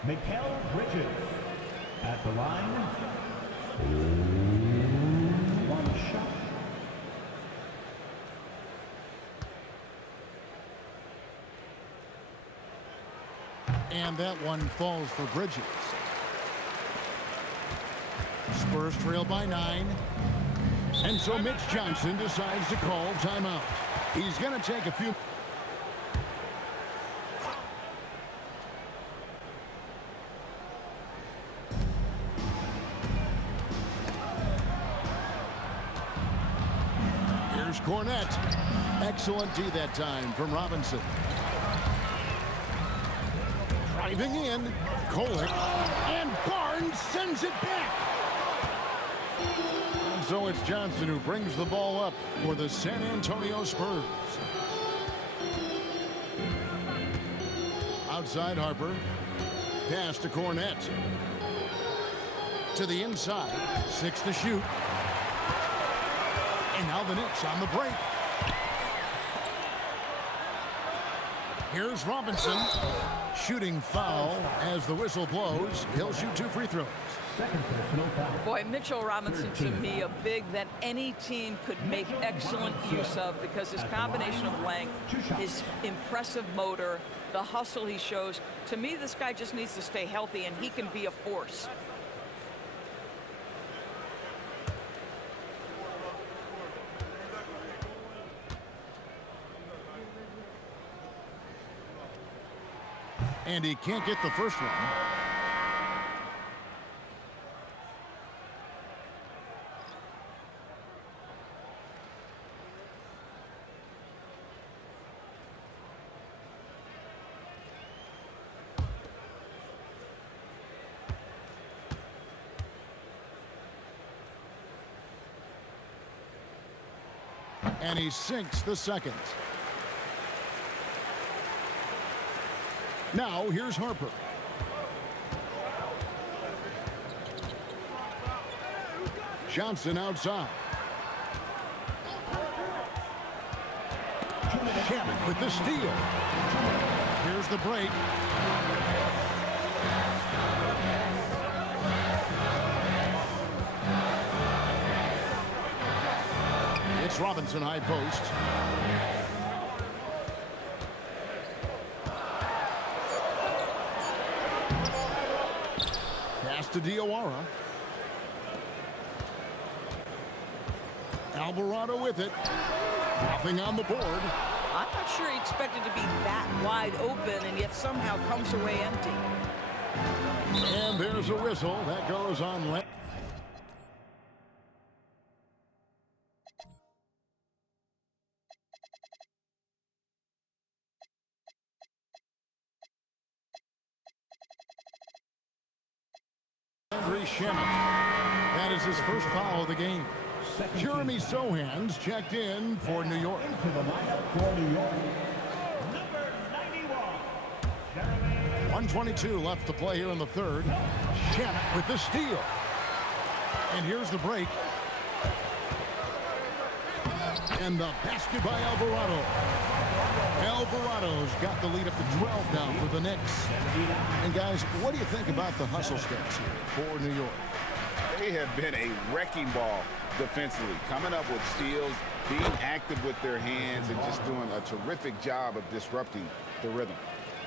Mikal Bridges at the line. 1 shot. And that one falls for Bridges. Spurs trail by 9. And so Mitch Johnson decides to call timeout. He's going to take a few. Here's Cornette. Excellent D that time from Robinson. Driving in, Kolek, and Barnes sends it back. so it's Johnson who brings the ball up for the San Antonio Spurs. Outside Harper. Pass to Cornette. To the inside. 6 to shoot. And now the Knicks on the break. Here's Robinson. Shooting foul as the whistle blows. He'll shoot 2 free throws. Boy, Mitchell Robinson, to me, a big that any team could make excellent use of because his combination of length, his impressive motor, the hustle he shows. To me, this guy just needs to stay healthy, and he can be a force. And he can't get the first one. And he sinks the second. Now, here's Harper. Johnson outside. Shaman with the steal. Here's the break. It's Robinson high post. Pass to Diawara. Alvarado with it. Nothing on the board. I'm not sure he expected to be that wide open and yet somehow comes away empty. And there's a whistle that goes on left. Reshade. That is his first foul of the game. Jeremy Sohan's checked in for New York. Into the lineup for New York, number 91, 1:22 left to play here in the third. Shaman with the steal. And here's the break. And the basket by Alvarado. Alvarado's got the lead up to 12 now for the Knicks. And guys, what do you think about the hustle stats here for New York? They have been a wrecking ball defensively, coming up with steals, being active with their hands, and just doing a terrific job of disrupting the rhythm.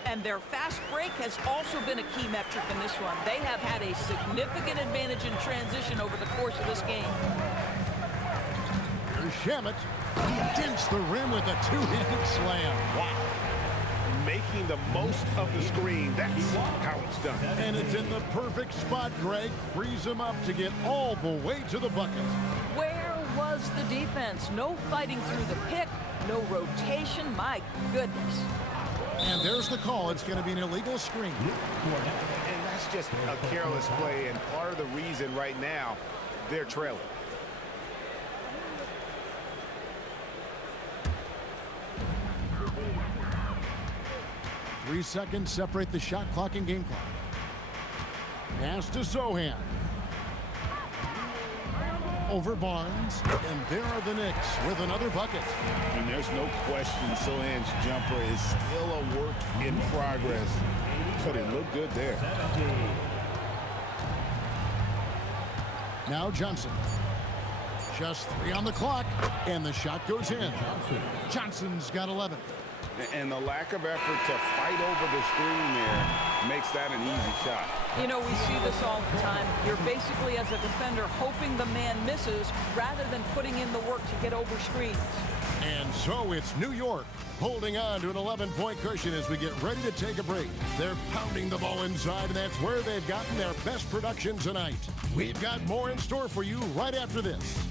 And their fast break has also been a key metric in this one. They have had a significant advantage in transition over the course of this game. Here's Shamet. Against the rim with a two-handed slam. Wow. Making the most of the screen. That's how it's done. And it's in the perfect spot, Greg. Frees him up to get all the way to the bucket. Where was the defense? No fighting through the pick, no rotation. My goodness. And there's the call. It's going to be an illegal screen. And that's just a careless play, and part of the reason right now they're trailing. 3 seconds separate the shot clock and game clock. Pass to Sohan. Over Barnes, and there are the Knicks with another bucket. And there's no question Sohan's jumper is still a work in progress, but it looked good there. Now Johnson. Just 3 on the clock, and the shot goes in. Johnson's got 11. And the lack of effort to fight over the screen there makes that an easy shot. You know, we see this all the time. You're basically, as a defender, hoping the man misses rather than putting in the work to get over screens. And so it's New York holding on to an 11-point cushion as we get ready to take a break. They're pounding the ball inside, and that's where they've gotten their best production tonight. We've got more in store for you right after this.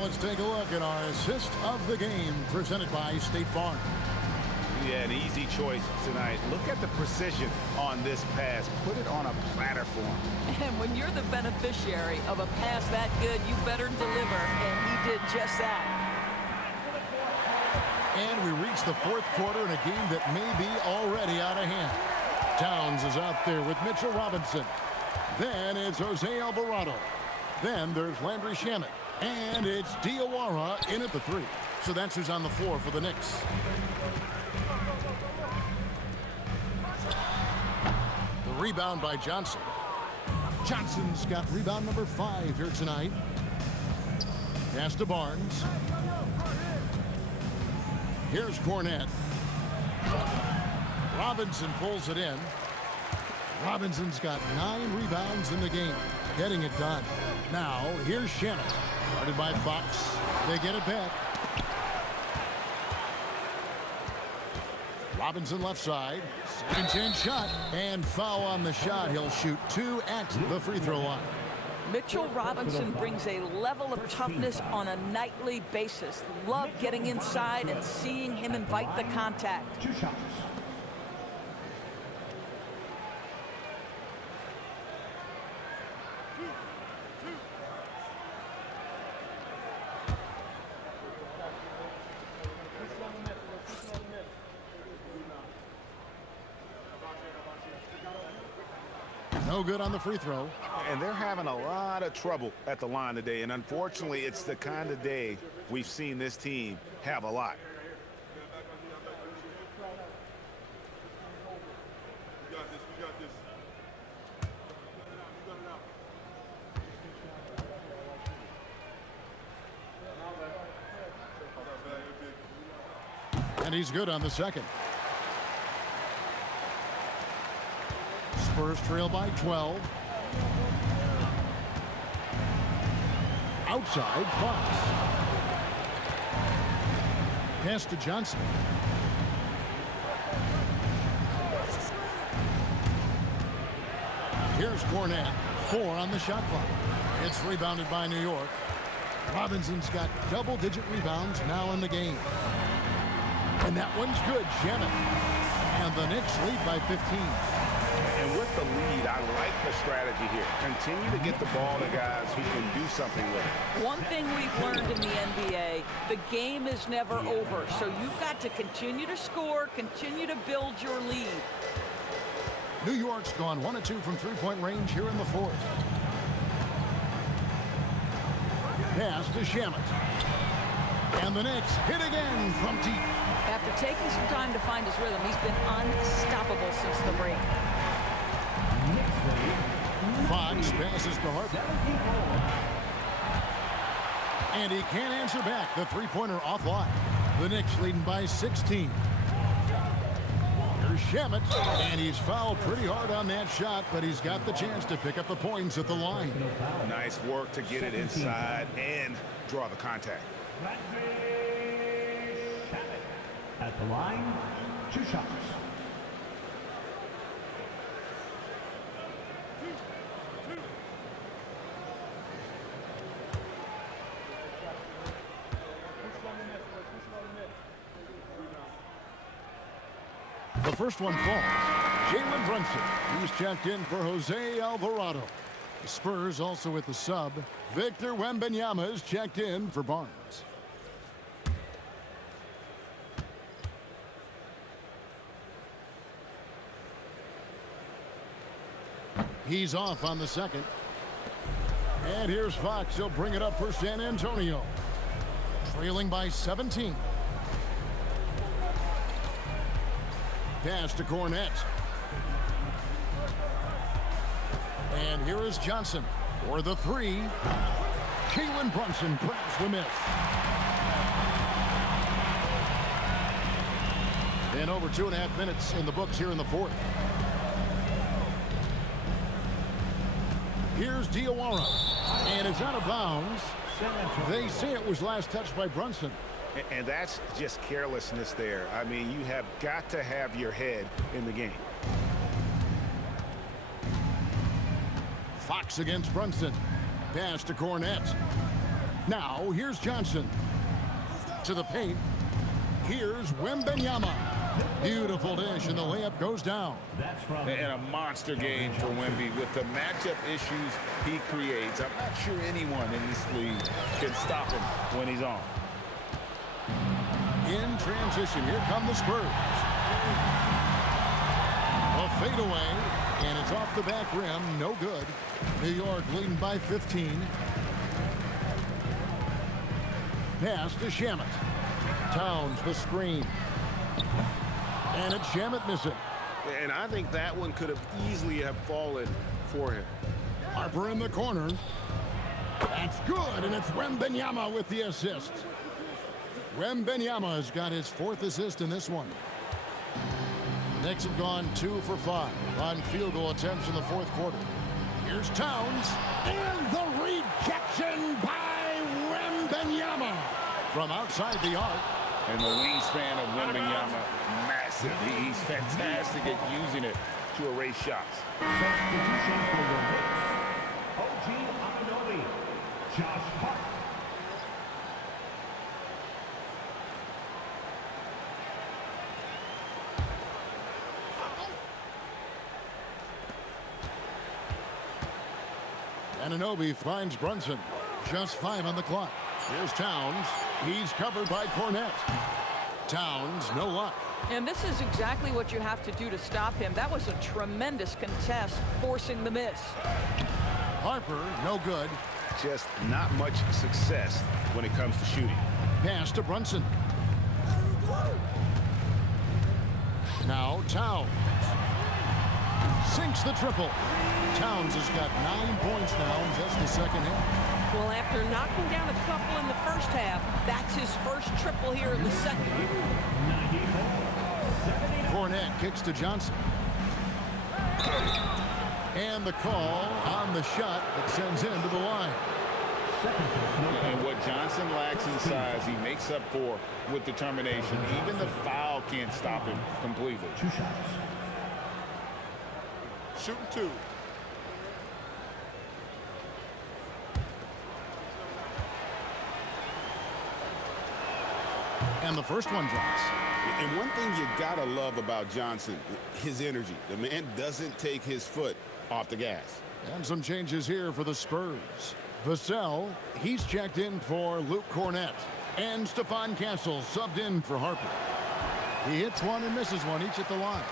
Now let's take a look at our assist of the game presented by State Farm. Yeah, an easy choice tonight. Look at the precision on this pass. Put it on a platter for him. And when you're the beneficiary of a pass that good, you better deliver, and he did just that. And we reach the fourth quarter in a game that may be already out of hand. Towns is out there with Mitchell Robinson. Then it's Jose Alvarado. Then there's Landry Shamet. And it's Diawara in at the 3. So that's who's on the floor for the Knicks. The rebound by Johnson. Johnson's got rebound number 5 here tonight. Pass to Barnes. Here's Cornette. Robinson pulls it in. Robinson's got 9 rebounds in the game, getting it done. Now, here's Shamet. Guarded by Fox. They get it back. Robinson left side. Second chance shot. And foul on the shot. He'll shoot 2 at the free throw line. Mitchell Robinson brings a level of toughness on a nightly basis. Love getting inside and seeing him invite the contact. 2 shots. No good on the free throw. And they're having a lot of trouble at the line today. And unfortunately, it's the kind of day we've seen this team have a lot. And he's good on the second. Spurs trail by 12. Outside, Fox. Pass to Johnson. Here's Cornette. 4 on the shot clock. It's rebounded by New York. Robinson's got double-digit rebounds now in the game. And that one's good, Shamet. And the Knicks lead by 15. And with the lead, I like the strategy here. Continue to get the ball to guys who can do something with it. One thing we've learned in the NBA, the game is never over. So you've got to continue to score, continue to build your lead. New York's gone 1 of 2 from three-point range here in the fourth. Pass to Shamet. And the Knicks hit again from deep. After taking some time to find his rhythm, he's been unstoppable since the break. Fox passes to Harper. And he can't answer back. The three-pointer offline. The Knicks leading by 16. Here's Shamet. And he's fouled pretty hard on that shot, but he's got the chance to pick up the points at the line. Nice work to get it inside and draw the contact. At the line, 2 shots. The first one falls. Jalen Brunson. He's checked in for Jose Alvarado. The Spurs also with the sub. Victor Wembanyama is checked in for Barnes. He's off on the second. And here's Fox. He'll bring it up for San Antonio. Trailing by 17. Pass to Cornette. And here is Johnson for the 3. Jalen Brunson grabs the miss. And over 2.5 minutes in the books here in the fourth. Here's Diawara. And it's out of bounds. They say it was last touched by Brunson. And that's just carelessness there. I mean, you have got to have your head in the game. Fox against Brunson. Pass to Cornette. Now, here's Johnson. To the paint. Here's Wembanyama. Beautiful dish, and the layup goes down. And a monster game for Wemby with the matchup issues he creates. I'm not sure anyone in this league can stop him when he's on. In transition, here come the Spurs. A fadeaway, and it's off the back rim, no good. New York leading by 15. Pass to Shamet. Towns the screen. And it's Shamet missing. And I think that one could have easily have fallen for him. Harper in the corner. That's good, and it's Wembanyama with the assist. Wembanyama has got his 4th assist in this one. The Knicks have gone 2 for 5 on field goal attempts in the 4th quarter. Here's Towns, and the rejection by Wembanyama from outside the arc. And the wingspan of Wembanyama, massive. He's fantastic at using it to erase shots. Substitution for the Knicks. OG Anunoby, Josh Hart. Anunoby finds Brunson. Just 5 on the clock. Here's Towns. He's covered by Cornette. Towns, no luck. And this is exactly what you have to do to stop him. That was a tremendous contest, forcing the miss. Harper, no good. Just not much success when it comes to shooting. Pass to Brunson. Now Towns. Sinks the triple. Towns has got 9 points now in just the second half. Well, after knocking down a couple in the first half, that's his first triple here in the second. Cornette kicks to Johnson. And the call on the shot that sends him to the line. And what Johnson lacks in size, he makes up for with determination. Even the foul can't stop him completely. 2 shots. Shooting 2. And the first one drops. And one thing you gotta love about Johnson, his energy. The man doesn't take his foot off the gas. And some changes here for the Spurs. Vassell, he's checked in for Luke Cornette. And Stephon Castle subbed in for Harper. He hits one and misses one, each at the line.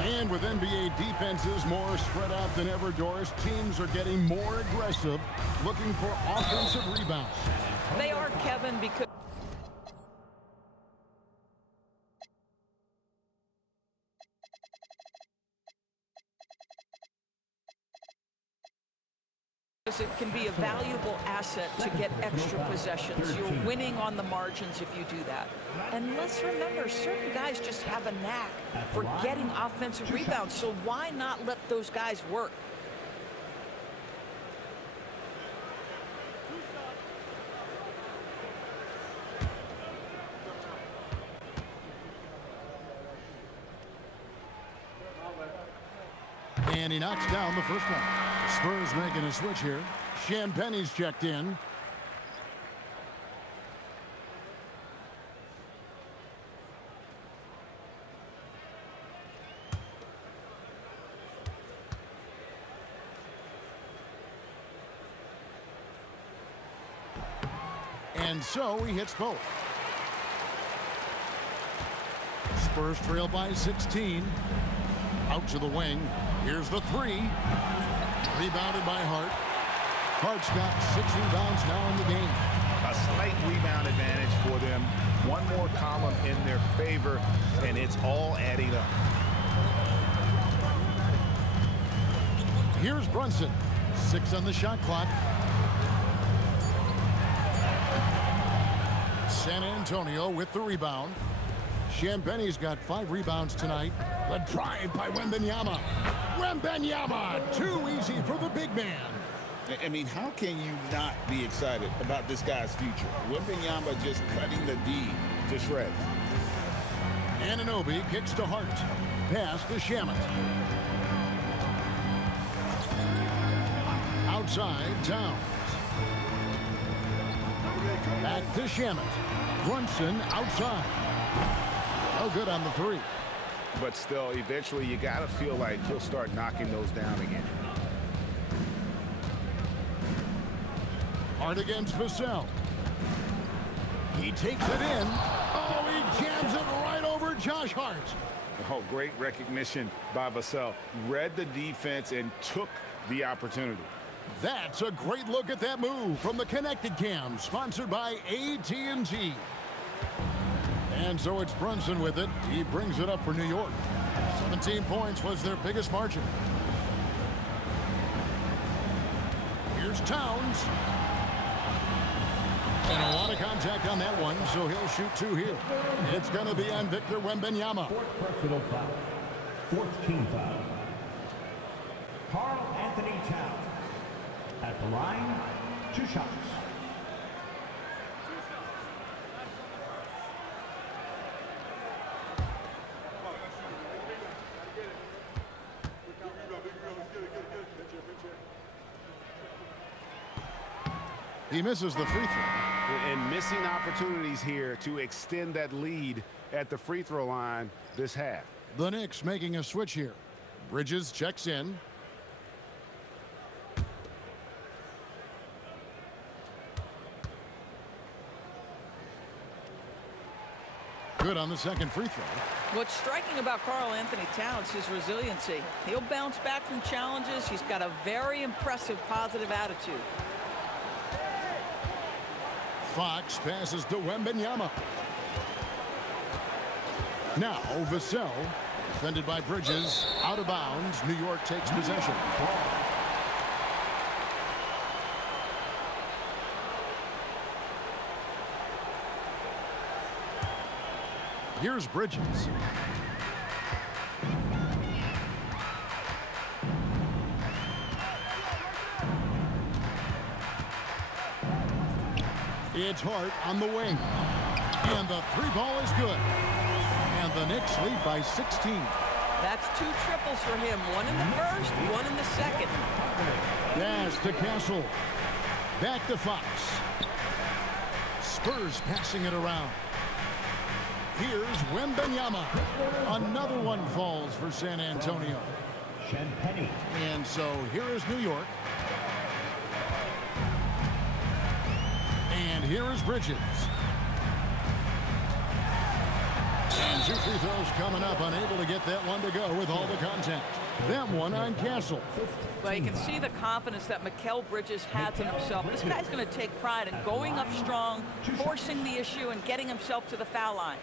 And with NBA defenses more spread out than ever, Doris, teams are getting more aggressive, looking for offensive rebounds. They are, Kevin, because it can be a valuable asset to get extra possessions. You're winning on the margins if you do that. And let's remember, certain guys just have a knack for getting offensive rebounds, so why not let those guys work? And he knocks down the first one. Spurs making a switch here. Champagne's checked in. And so he hits both. Spurs trail by 16. Out to the wing. Here's the 3. Rebounded by Hart. Hart's got 6 rebounds now in the game. A slight rebound advantage for them. One more column in their favor, and it's all adding up. Here's Brunson. 6 on the shot clock. San Antonio with the rebound. Champagne's got 5 rebounds tonight. The drive by Wembanyama. Wembanyama, too easy for the big man. I mean, how can you not be excited about this guy's future? Wembanyama just cutting the D to shreds. Anunoby kicks to Hart. Pass to Shamet. Outside, Towns. Back to Shamet. Brunson outside. No good on the three. But still, eventually, you got to feel like he'll start knocking those down again. Hard against Vassell. He takes it in. Oh, he jams it right over Josh Hart. Oh, great recognition by Vassell. Read the defense and took the opportunity. That's a great look at that move from the Connected Cam, sponsored by AT&T. And so it's Brunson with it. He brings it up for New York. 17 points was their biggest margin. Here's Towns. And a lot of contact on that one, so he'll shoot two here. It's going to be on Victor Wembanyama. Fourth personal foul. Fourth team foul. Karl Anthony Towns. At the line, 2 shots. He misses the free throw. And missing opportunities here to extend that lead at the free throw line this half. The Knicks making a switch here. Bridges checks in. Good on the second free throw. What's striking about Karl Anthony Towns is resiliency. He'll bounce back from challenges. He's got a very impressive positive attitude. Fox passes to Wembanyama. Now Vassell, defended by Bridges, out of bounds. New York takes possession. Here's Bridges. It's Hart on the wing. And the three ball is good. And the Knicks lead by 16. That's 2 triples for him. One in the first, one in the second. Pass to Castle. Back to Fox. Spurs passing it around. Here's Wembanyama. Another one falls for San Antonio. Champagny. And so here is New York. And here is Bridges. And 2 free throws coming up, unable to get that one to go with all the contact. That one on Castle. Well, you can see the confidence that Mikal Bridges has in himself. This guy's going to take pride in going up strong, forcing the issue, and getting himself to the foul line.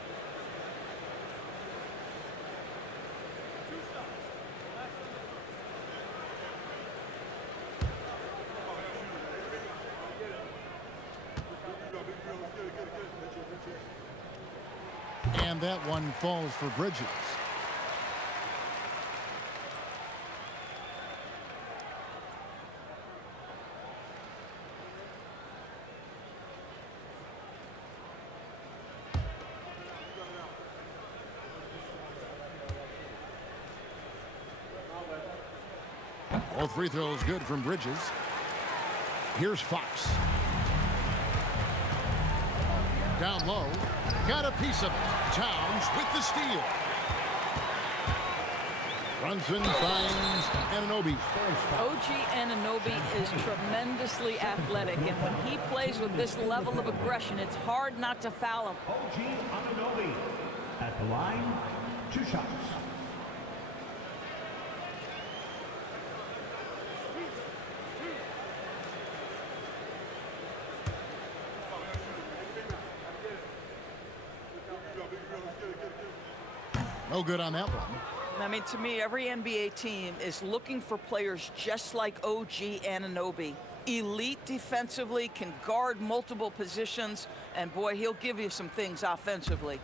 And that one falls for Bridges. All free throws good from Bridges. Here's Fox. Down low. Got a piece of it. Towns with the steal. Brunson finds Anunoby. OG Anunoby is tremendously athletic, and when he plays with this level of aggression, it's hard not to foul him. OG Anunoby. At the line, 2 shots. No good on that one. I mean, to me, every NBA team is looking for players just like OG Anunoby. Elite defensively, can guard multiple positions, and boy, he'll give you some things offensively.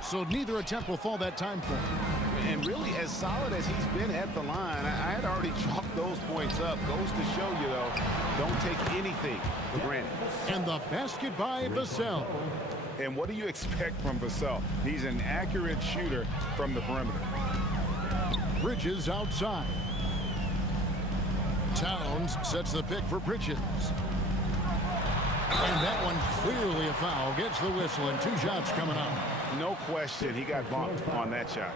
So neither attempt will fall that time for him. And really, as solid as he's been at the line, I had already chalked those points up. Goes to show you, though, don't take anything for granted. And the basket by Vassell. And what do you expect from Vassell? He's an accurate shooter from the perimeter. Bridges outside. Towns sets the pick for Bridges. And that one clearly a foul. Gets the whistle and 2 shots coming up. No question, he got bumped on that shot.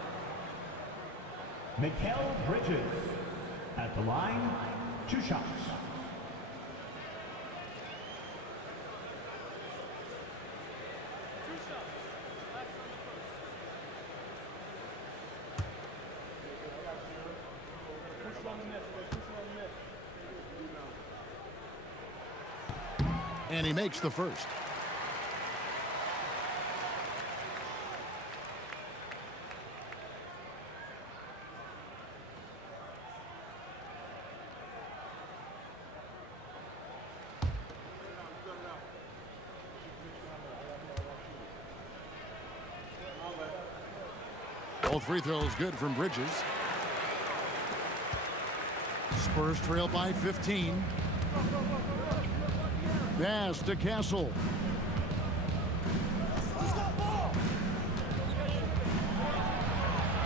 Mikal Bridges at the line, 2 shots. And he makes the first. All free throws good from Bridges. Spurs trail by 15. Pass to Castle.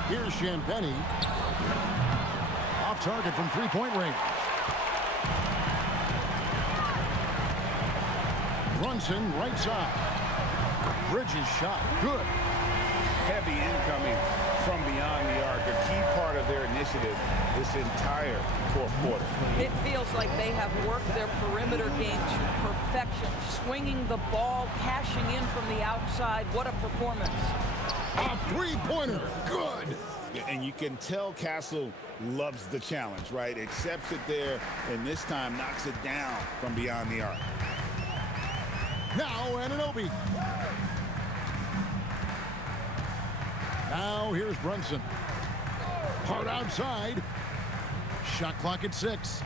Here's Champagny. Off target from 3-point range. Brunson right side. Bridges shot good. Heavy incoming from beyond the arc, a key part of their initiative this entire fourth quarter. It feels like they have worked their perimeter game to perfection, swinging the ball, cashing in from the outside. What a performance. A 3-pointer, good. And you can tell Castle loves the challenge, right? Accepts it there, and this time knocks it down from beyond the arc. Now Anunoby. Now here's Brunson. Hard outside. Shot clock at 6.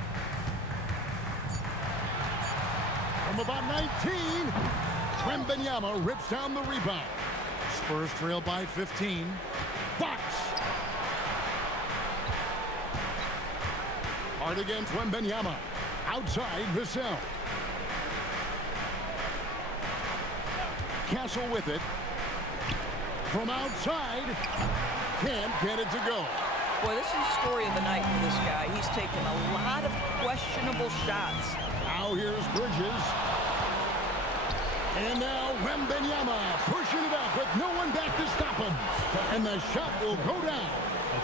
From about 19, Wembanyama rips down the rebound. Spurs trail by 15. Fox. Hard against Wembanyama. Outside Vassell. Castle with it. From outside, can't get it to go. Boy, this is the story of the night for this guy. He's taken a lot of questionable shots. Now here's Bridges. And now Wembanyama pushing it up with no one back to stop him. And the shot will go down.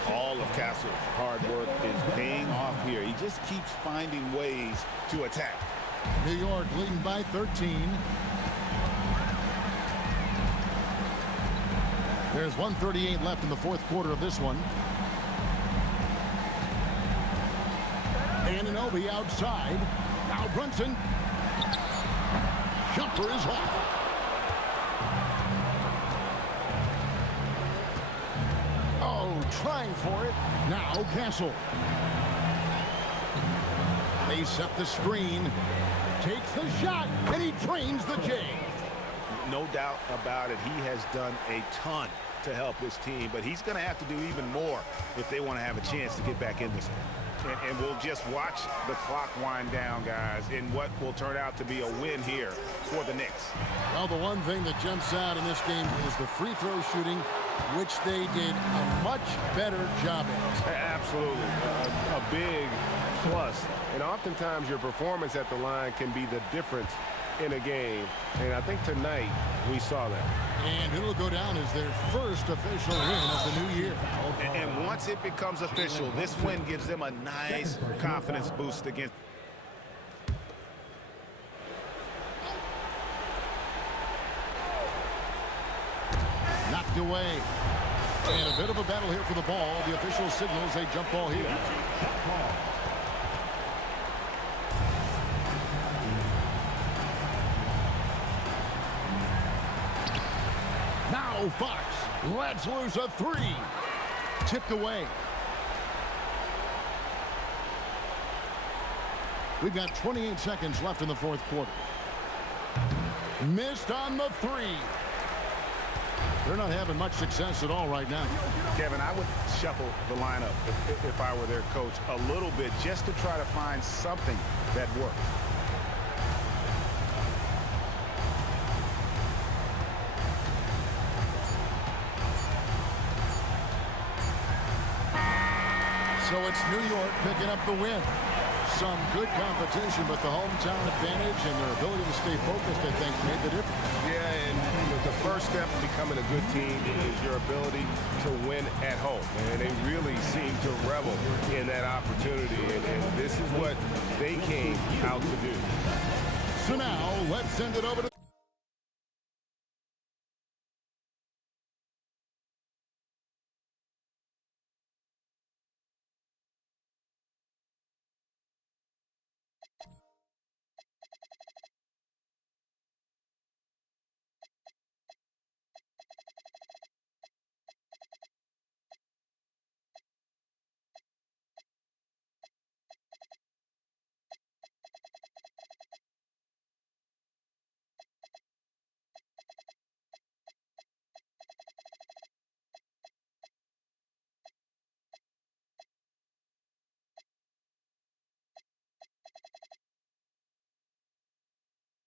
All of Castle's hard work is paying off here. He just keeps finding ways to attack. New York leading by 13. There's 1:38 left in the fourth quarter of this one. Anunoby outside. Now Brunson. Jumper is off. Oh, trying for it. Now Castle. They set the screen. Takes the shot, and he trains the J. No doubt about it. He has done a ton to help his team, but he's going to have to do even more if they want to have a chance to get back in this thing. And we'll just watch the clock wind down, guys, in what will turn out to be a win here for the Knicks. Well, the one thing that jumps out in this game is the free throw shooting, which they did a much better job at. Absolutely. A big plus. And oftentimes your performance at the line can be the difference in a game, and I think tonight we saw that. And it'll go down as their first official win of the new year. And once it becomes official, this win gives them a nice confidence boost against. Knocked away. And a bit of a battle here for the ball. The official signals a jump ball here. Now Fox lets loose a 3. Tipped away. We've got 28 seconds left in the fourth quarter. Missed on the 3. They're not having much success at all right now. Kevin, I would shuffle the lineup if I were their coach a little bit just to try to find something that works. So it's New York picking up the win. Some good competition, but the hometown advantage and their ability to stay focused, I think, made the difference. Yeah, and the first step in becoming a good team is your ability to win at home. And they really seem to revel in that opportunity, and this is what they came out to do. So now, let's send it over to...